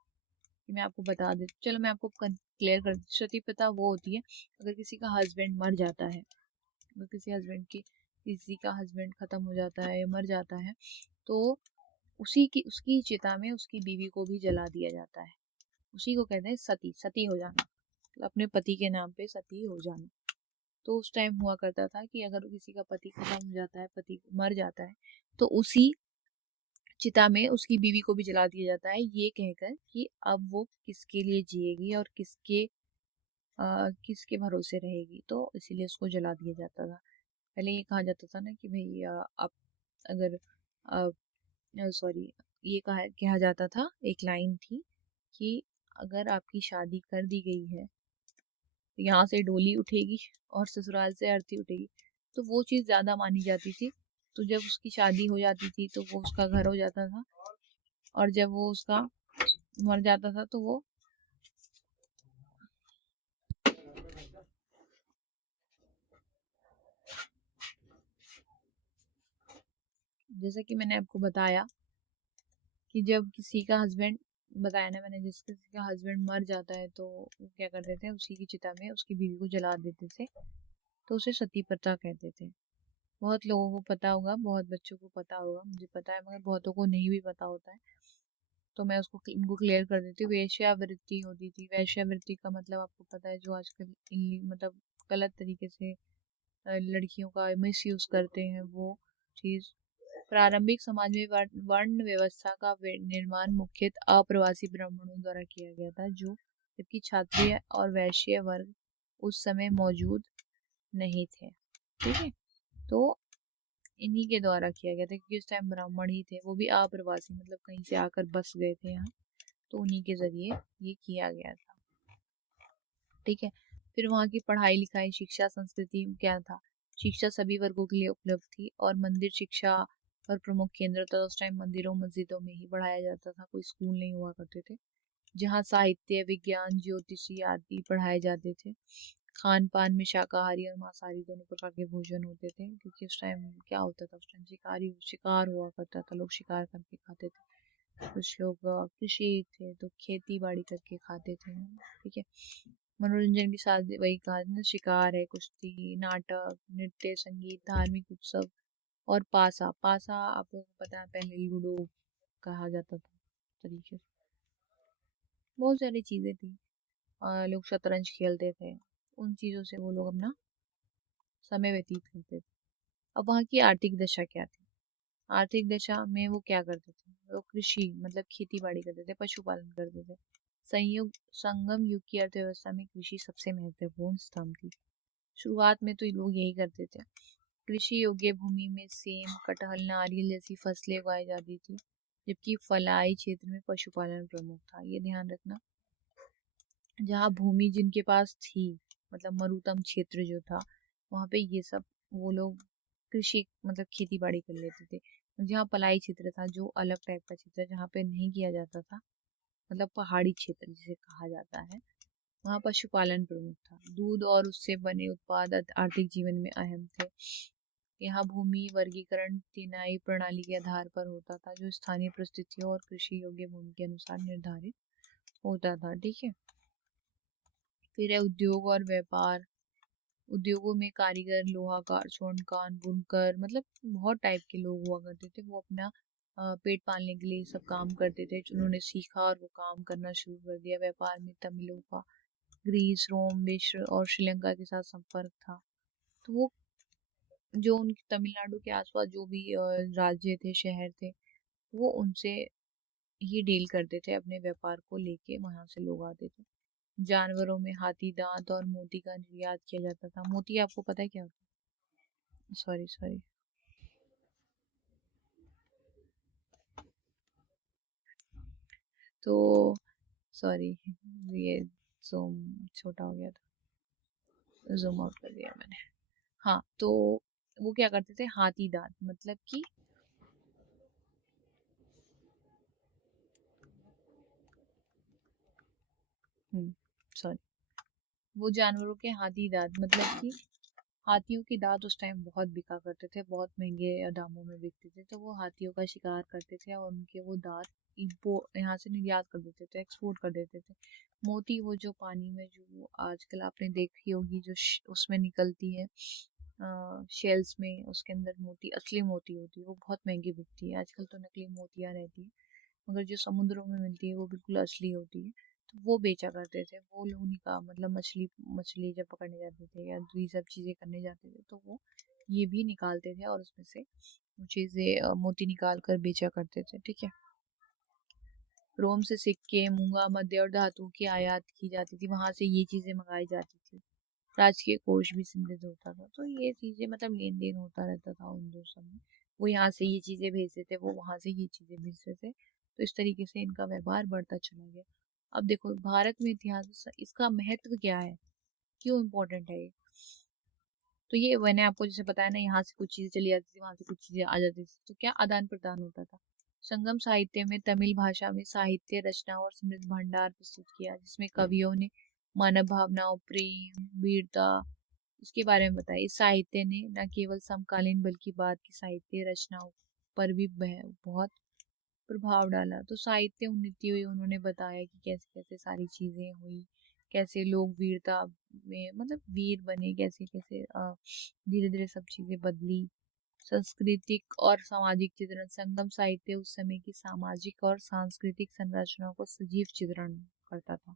कि मैं आपको बता देती, चलो मैं आपको क्लियर कर देती। सती प्रथा वो होती है, अगर किसी का हस्बैंड मर जाता है, अगर किसी का हस्बैंड खत्म हो जाता है या मर जाता है, तो उसकी चिता में उसकी बीवी को भी जला दिया जाता है। उसी को कहते हैं सती हो जाना। अपने पति के नाम पे सती हो जाना। तो उस टाइम हुआ करता था कि अगर किसी का पति खत्म हो जाता है, पति मर जाता है, तो उसी चिता में उसकी बीवी को भी जला दिया जाता है, ये कहकर कि अब वो किसके लिए जिएगी और किसके भरोसे रहेगी, तो इसीलिए उसको जला दिया जाता था। पहले ये कहा जाता था ना कि भाई आप अगर सॉरी, ये कहा जाता था, एक लाइन थी कि अगर आपकी शादी कर दी गई है तो यहाँ से डोली उठेगी और ससुराल से अर्थी उठेगी, तो वो चीज़ ज़्यादा मानी जाती थी। तो जब उसकी शादी हो जाती थी तो वो उसका घर हो जाता था, और जब वो उसका मर जाता था तो वो जैसा कि मैंने आपको बताया कि जब किसी का हस्बैंड, बताया ना मैंने, जिस किसी का हस्बैंड मर जाता है तो वो क्या करते थे, उसी की चिता में उसकी बीवी को जला देते थे, तो उसे सती प्रथा कहते थे। बहुत लोगों को पता होगा, बहुत बच्चों को पता होगा, मुझे पता है, मगर बहुतों को नहीं भी पता होता है, तो मैं उनको क्लियर कर देती हूँ। वेश्यावृत्ति होती थी। वेश्यावृत्ति का मतलब आपको पता है, जो आजकल मतलब गलत तरीके से लड़कियों का मिस यूज करते हैं, वो चीज। प्रारंभिक समाज में वर्ण व्यवस्था का निर्माण मुख्यतः अप्रवासी ब्राह्मणों द्वारा किया गया था, जो जबकि क्षत्रिय और वैश्य वर्ग उस समय मौजूद नहीं थे। ठीक है, तो इन्हीं के द्वारा किया गया था, क्योंकि उस टाइम ब्राह्मण ही थे, वो भी अप्रवासी, मतलब कहीं से आकर बस गए थे यहाँ, तो उन्हीं के जरिए ये किया गया था। ठीक है, फिर वहाँ की पढ़ाई लिखाई, शिक्षा, संस्कृति क्या था। शिक्षा सभी वर्गों के लिए उपलब्ध थी, और मंदिर शिक्षा और प्रमुख केंद्र था। उस टाइम मंदिरों मस्जिदों में ही पढ़ाया जाता था, कोई स्कूल नहीं हुआ करते थे, जहाँ साहित्य, विज्ञान, ज्योतिषी आदि पढ़ाए जाते थे। खान पान में शाकाहारी और मांसाहारी दोनों प्रकार के भोजन होते थे, क्योंकि उस टाइम क्या होता था, उस टाइम शिकार हुआ करता था, लोग शिकार करके खाते थे। कुछ लोग कृषि थे तो खेती बाड़ी करके खाते थे। ठीक है, मनोरंजन के साथ वही कहा ना, शिकार है, कुश्ती, नाटक, नृत्य, संगीत, धार्मिक उत्सव और पासा। पासा आप लोगों को पता है, पहले लूडो कहा जाता था तरीके से। बहुत सारी चीजें थी। लोग शतरंज खेलते थे, उन चीजों से वो लोग अपना समय व्यतीत करते थे। अब वहाँ की आर्थिक दशा क्या थी। आर्थिक दशा में वो क्या करते थे, वो कृषि मतलब खेती बाड़ी करते थे, पशुपालन करते थे। संगम युग की अर्थव्यवस्था में कृषि सबसे महत्वपूर्ण स्तंभ थी। शुरुआत में तो लोग यही करते थे। कृषि योग्य भूमि में सेम, कटहल, नारियल जैसी फसलें उगाई जाती थी, जबकि फलाई क्षेत्र में पशुपालन प्रमुख था। ये ध्यान रखना, जहाँ भूमि जिनके पास थी, मतलब मरुतम क्षेत्र जो था, वहाँ पे ये सब वो लोग कृषि मतलब खेती बाड़ी कर लेते थे। जहाँ पलाई क्षेत्र था, जो अलग टाइप का क्षेत्र, जहाँ पे नहीं किया जाता था, मतलब पहाड़ी क्षेत्र जिसे कहा जाता है, वहाँ पशुपालन प्रमुख था। दूध और उससे बने उत्पाद आर्थिक जीवन में अहम थे। यहाँ भूमि वर्गीकरण तिनाई प्रणाली के आधार पर होता था, जो स्थानीय परिस्थितियों और कृषि योग्य भूमि के अनुसार निर्धारित होता था। ठीक है, फिर है उद्योग और व्यापार। उद्योगों में कारीगर, लोहाकार, स्वर्णकार, बुनकर, मतलब बहुत टाइप के लोग हुआ करते थे। वो अपना पेट पालने के लिए सब काम करते थे। उन्होंने सीखा और वो काम करना शुरू कर दिया। व्यापार में तमिलों का ग्रीस, रोम, मिस्र और श्रीलंका के साथ संपर्क था। तो वो जो उनके तमिलनाडु के आसपास जो भी राज्य थे, शहर थे, वो उनसे ही डील करते थे, अपने व्यापार को लेके वहां से लोग आते थे। जानवरों में हाथी दांत और मोती का निर्यात किया जाता था। मोती आपको पता है क्या होता है? सॉरी सॉरी, तो सॉरी, ये जूम छोटा हो गया था, जूम आउट कर दिया मैंने। हाँ, तो वो क्या करते थे, हाथी दांत मतलब कि सॉरी, वो जानवरों के हाथी दांत मतलब कि हाथियों के दांत उस टाइम बहुत बिका करते थे, बहुत महंगे दामों में बिकते थे। तो वो हाथियों का शिकार करते थे और उनके वो दांत इम्पोर्ट यहाँ से निर्यात कर देते थे, एक्सपोर्ट कर देते थे। मोती, वो जो पानी में जो आजकल आपने देखी होगी, जो उसमें निकलती है शेल्स में, उसके अंदर मोती, असली मोती होती है, वो बहुत महंगी बिकती है। आजकल तो नकली मोतियाँ रहती है, मगर जो समुद्रों में मिलती है वो बिल्कुल असली होती है। तो वो बेचा करते थे। वो लोग मतलब मछली मछली जब पकड़ने जाते थे या ये सब चीज़ें करने जाते थे तो वो ये भी निकालते थे और उसमें से वो चीज़ें मोती निकाल कर बेचा करते थे। ठीक है। रोम से सिक्के, मूंगा, मध्य और धातु की आयात की जाती थी, वहां से ये चीजें मंगाई जाती थी। राजकीय कोष भी समृद्ध होता था। तो ये चीजें मतलब लेन देन होता रहता था उन दो सब में। वो यहाँ से ये चीजें भेजते थे, वो वहां से ये चीजें भेजते थे। तो इस तरीके से इनका व्यवहार बढ़ता चला गया। अब देखो भारत में इतिहास इसका महत्व क्या है, क्यों इम्पोर्टेंट है ये। तो ये मैंने आपको जैसे बताया ना, यहाँ से कुछ चीजें चली जाती थी, वहां से कुछ चीजें आ जाती थी, तो क्या आदान प्रदान होता था। संगम साहित्य में तमिल भाषा में साहित्य रचना और समृद्ध भंडार प्रस्तुत किया, जिसमें कवियों ने मानव भावनाओं, प्रेम, वीरता, इसके बारे में बताया। इस साहित्य ने न केवल समकालीन बल्कि बाद की साहित्य रचनाओं पर भी बहुत प्रभाव डाला। तो साहित्य उन्नति हुई, उन्होंने बताया कि कैसे कैसे सारी चीजें हुई, कैसे लोग वीरता में मतलब वीर बने, कैसे कैसे धीरे धीरे सब चीजें बदली। सांस्कृतिक और सामाजिक चित्रण, संगम साहित्य उस समय की सामाजिक और सांस्कृतिक संरचनाओं को सजीव चित्रण करता था।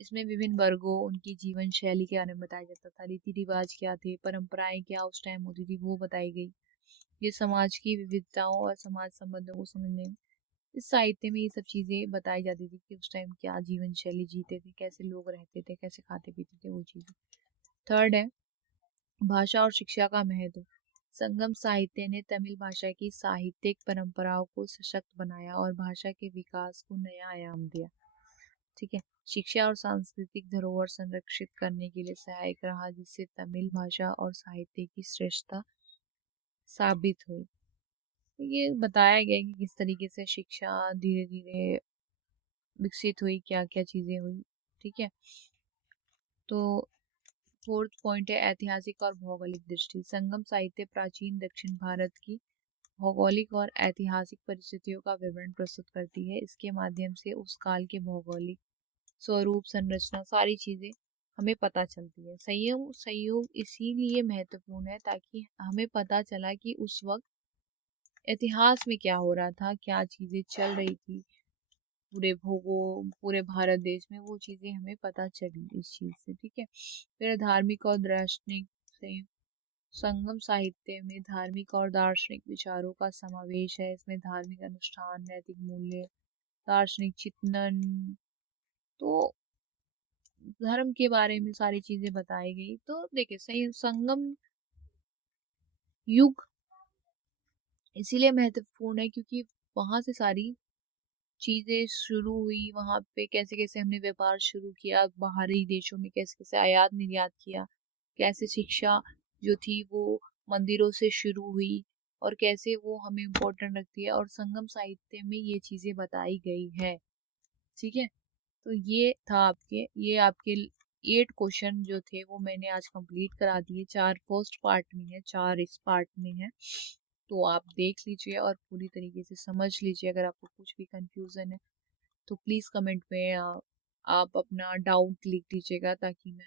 इसमें विभिन्न वर्गों, उनकी जीवन शैली के बारे में बताया जाता था, रीति रिवाज क्या थे, परंपराएं क्या उस टाइम होती थी वो बताई गई। ये समाज की विविधताओं और समाज संबंधों को समझने में इस साहित्य में ये सब चीजें बताई जाती थी कि उस टाइम क्या जीवन शैली जीते थे, कैसे लोग रहते थे, कैसे खाते पीते थे, वो चीजें। थर्ड है भाषा और शिक्षा का महत्व। संगम साहित्य ने तमिल भाषा की साहित्यिक परंपराओं को सशक्त बनाया और भाषा के विकास को नया आयाम दिया। ठीक है। शिक्षा और सांस्कृतिक धरोहर संरक्षित करने के लिए सहायक रहा, जिससे तमिल भाषा और साहित्य की श्रेष्ठता साबित हुई। तो ये बताया गया कि किस तरीके से शिक्षा धीरे धीरे विकसित हुई, क्या क्या चीजें हुई। ठीक है। तो फोर्थ पॉइंट है ऐतिहासिक और भौगोलिक दृष्टि। संगम साहित्य प्राचीन दक्षिण भारत की भौगोलिक और ऐतिहासिक परिस्थितियों का विवरण प्रस्तुत करती है। इसके माध्यम से उस काल के भौगोलिक स्वरूप, संरचना, सारी चीजें हमें पता चलती है। संयोग संयोग इसीलिए महत्वपूर्ण है ताकि हमें पता चला कि उस वक्त इतिहास में क्या हो रहा था, क्या चीजें चल रही थी पूरे भारत देश में, वो चीजें हमें पता चली इस चीज से। ठीक है। फिर धार्मिक और दार्शनिक से, संगम साहित्य में धार्मिक और दार्शनिक विचारों का समावेश है। इसमें धार्मिक अनुष्ठान, नैतिक मूल्य, दार्शनिक चिंतन, तो धर्म के बारे में सारी चीजें बताई गई। तो देखिए सही संगम युग इसीलिए महत्वपूर्ण है क्योंकि वहां से सारी चीजें शुरू हुई। वहां पे कैसे कैसे हमने व्यापार शुरू किया, बाहरी देशों में कैसे कैसे आयात निर्यात किया, कैसे शिक्षा जो थी वो मंदिरों से शुरू हुई और कैसे वो हमें इम्पोर्टेंट रखती है, और संगम साहित्य में ये चीजें बताई गई है। ठीक है। तो ये आपके 8 क्वेश्चन जो थे वो मैंने आज कंप्लीट करा दिए। 4 फर्स्ट पार्ट में है, 4 इस पार्ट में है। तो आप देख लीजिए और पूरी तरीके से समझ लीजिए। अगर आपको कुछ भी कंफ्यूजन है तो प्लीज़ कमेंट में आप अपना डाउट लिख दीजिएगा ताकि मैं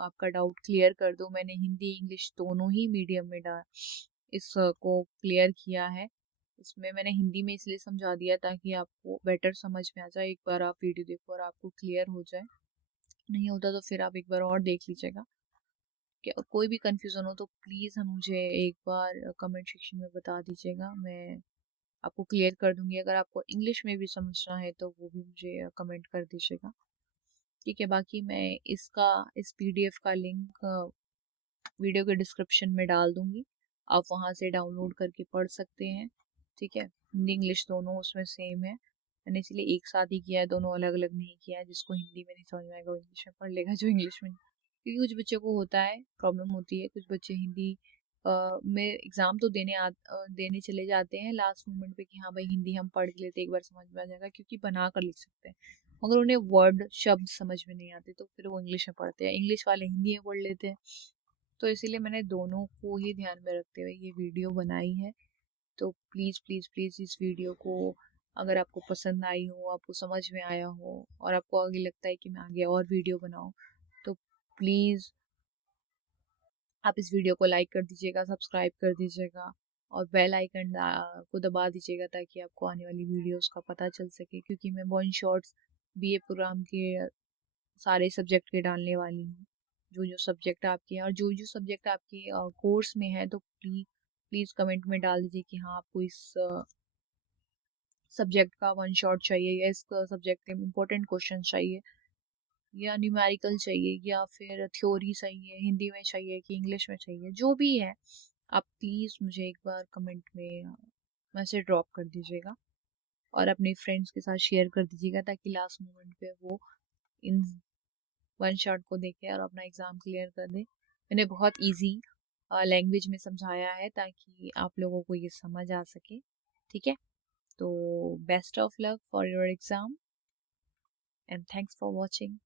आपका डाउट क्लियर कर दूं। मैंने हिंदी इंग्लिश दोनों ही मीडियम में को क्लियर किया है। इसमें मैंने हिंदी में इसलिए समझा दिया ताकि आपको बेटर समझ में आ जाए। एक बार आप वीडियो देखो और आपको क्लियर हो जाए, नहीं होता तो फिर आप एक बार और देख लीजिएगा। क्या कोई भी कंफ्यूजन हो तो प्लीज़ हम मुझे एक बार कमेंट सेक्शन में बता दीजिएगा, मैं आपको क्लियर कर दूंगी। अगर आपको इंग्लिश में भी समझना है तो वो भी मुझे कमेंट कर दीजिएगा। ठीक है। बाकी मैं इस पीडीएफ का लिंक वीडियो के डिस्क्रिप्शन में डाल दूंगी, आप वहां से डाउनलोड करके पढ़ सकते हैं। ठीक है। हिंदी इंग्लिश दोनों उसमें सेम है, मैंने इसलिए एक साथ ही किया है, दोनों अलग अलग नहीं किया है। जिसको हिंदी में नहीं समझ में आएगा वो इंग्लिश में पढ़ लेगा, जो इंग्लिश में क्योंकि कुछ बच्चों को होता है, प्रॉब्लम होती है। कुछ बच्चे हिंदी में एग्जाम तो देने चले जाते हैं लास्ट मोमेंट पे कि हाँ भाई हिंदी हम पढ़ लेते, एक बार समझ में आ जाएगा, क्योंकि बना कर लिख सकते हैं। मगर उन्हें वर्ड शब्द समझ में नहीं आते तो फिर वो इंग्लिश में पढ़ते हैं, इंग्लिश वाले हिंदी में पढ़ लेते हैं। तो इसीलिए मैंने दोनों को ही ध्यान में रखते हुए ये वीडियो बनाई है। तो प्लीज़ प्लीज़ प्लीज़ इस वीडियो को अगर आपको पसंद आई हो, आपको समझ में आया हो और आपको आगे लगता है कि मैं आगे और वीडियो बनाऊं, तो प्लीज़ आप इस वीडियो को लाइक कर दीजिएगा, सब्सक्राइब कर दीजिएगा और बेल आइकन को दबा दीजिएगा ताकि आपको आने वाली वीडियोस का पता चल सके। क्योंकि मैं वन शॉट्स बीए प्रोग्राम के सारे सब्जेक्ट के डालने वाली हूँ, जो जो सब्जेक्ट आपके हैं, और जो जो सब्जेक्ट आपके कोर्स में है तो प्लीज़ कमेंट में डाल दीजिए कि हाँ आपको इस सब्जेक्ट का वन शॉट चाहिए, या इस सब्जेक्ट के इम्पोर्टेंट क्वेश्चन चाहिए, या न्यूमेरिकल चाहिए, या फिर थ्योरी चाहिए, हिंदी में चाहिए कि इंग्लिश में चाहिए, जो भी है आप प्लीज़ मुझे एक बार कमेंट में मैसेज ड्रॉप कर दीजिएगा, और अपने फ्रेंड्स के साथ शेयर कर दीजिएगा, ताकि लास्ट मोमेंट पे वो इन वन शॉट को देखे और अपना एग्ज़ाम क्लियर कर दे। मैंने बहुत इजी लैंग्वेज में समझाया है ताकि आप लोगों को ये समझ आ सके। ठीक है, तो best of luck for your exam and thanks for watching.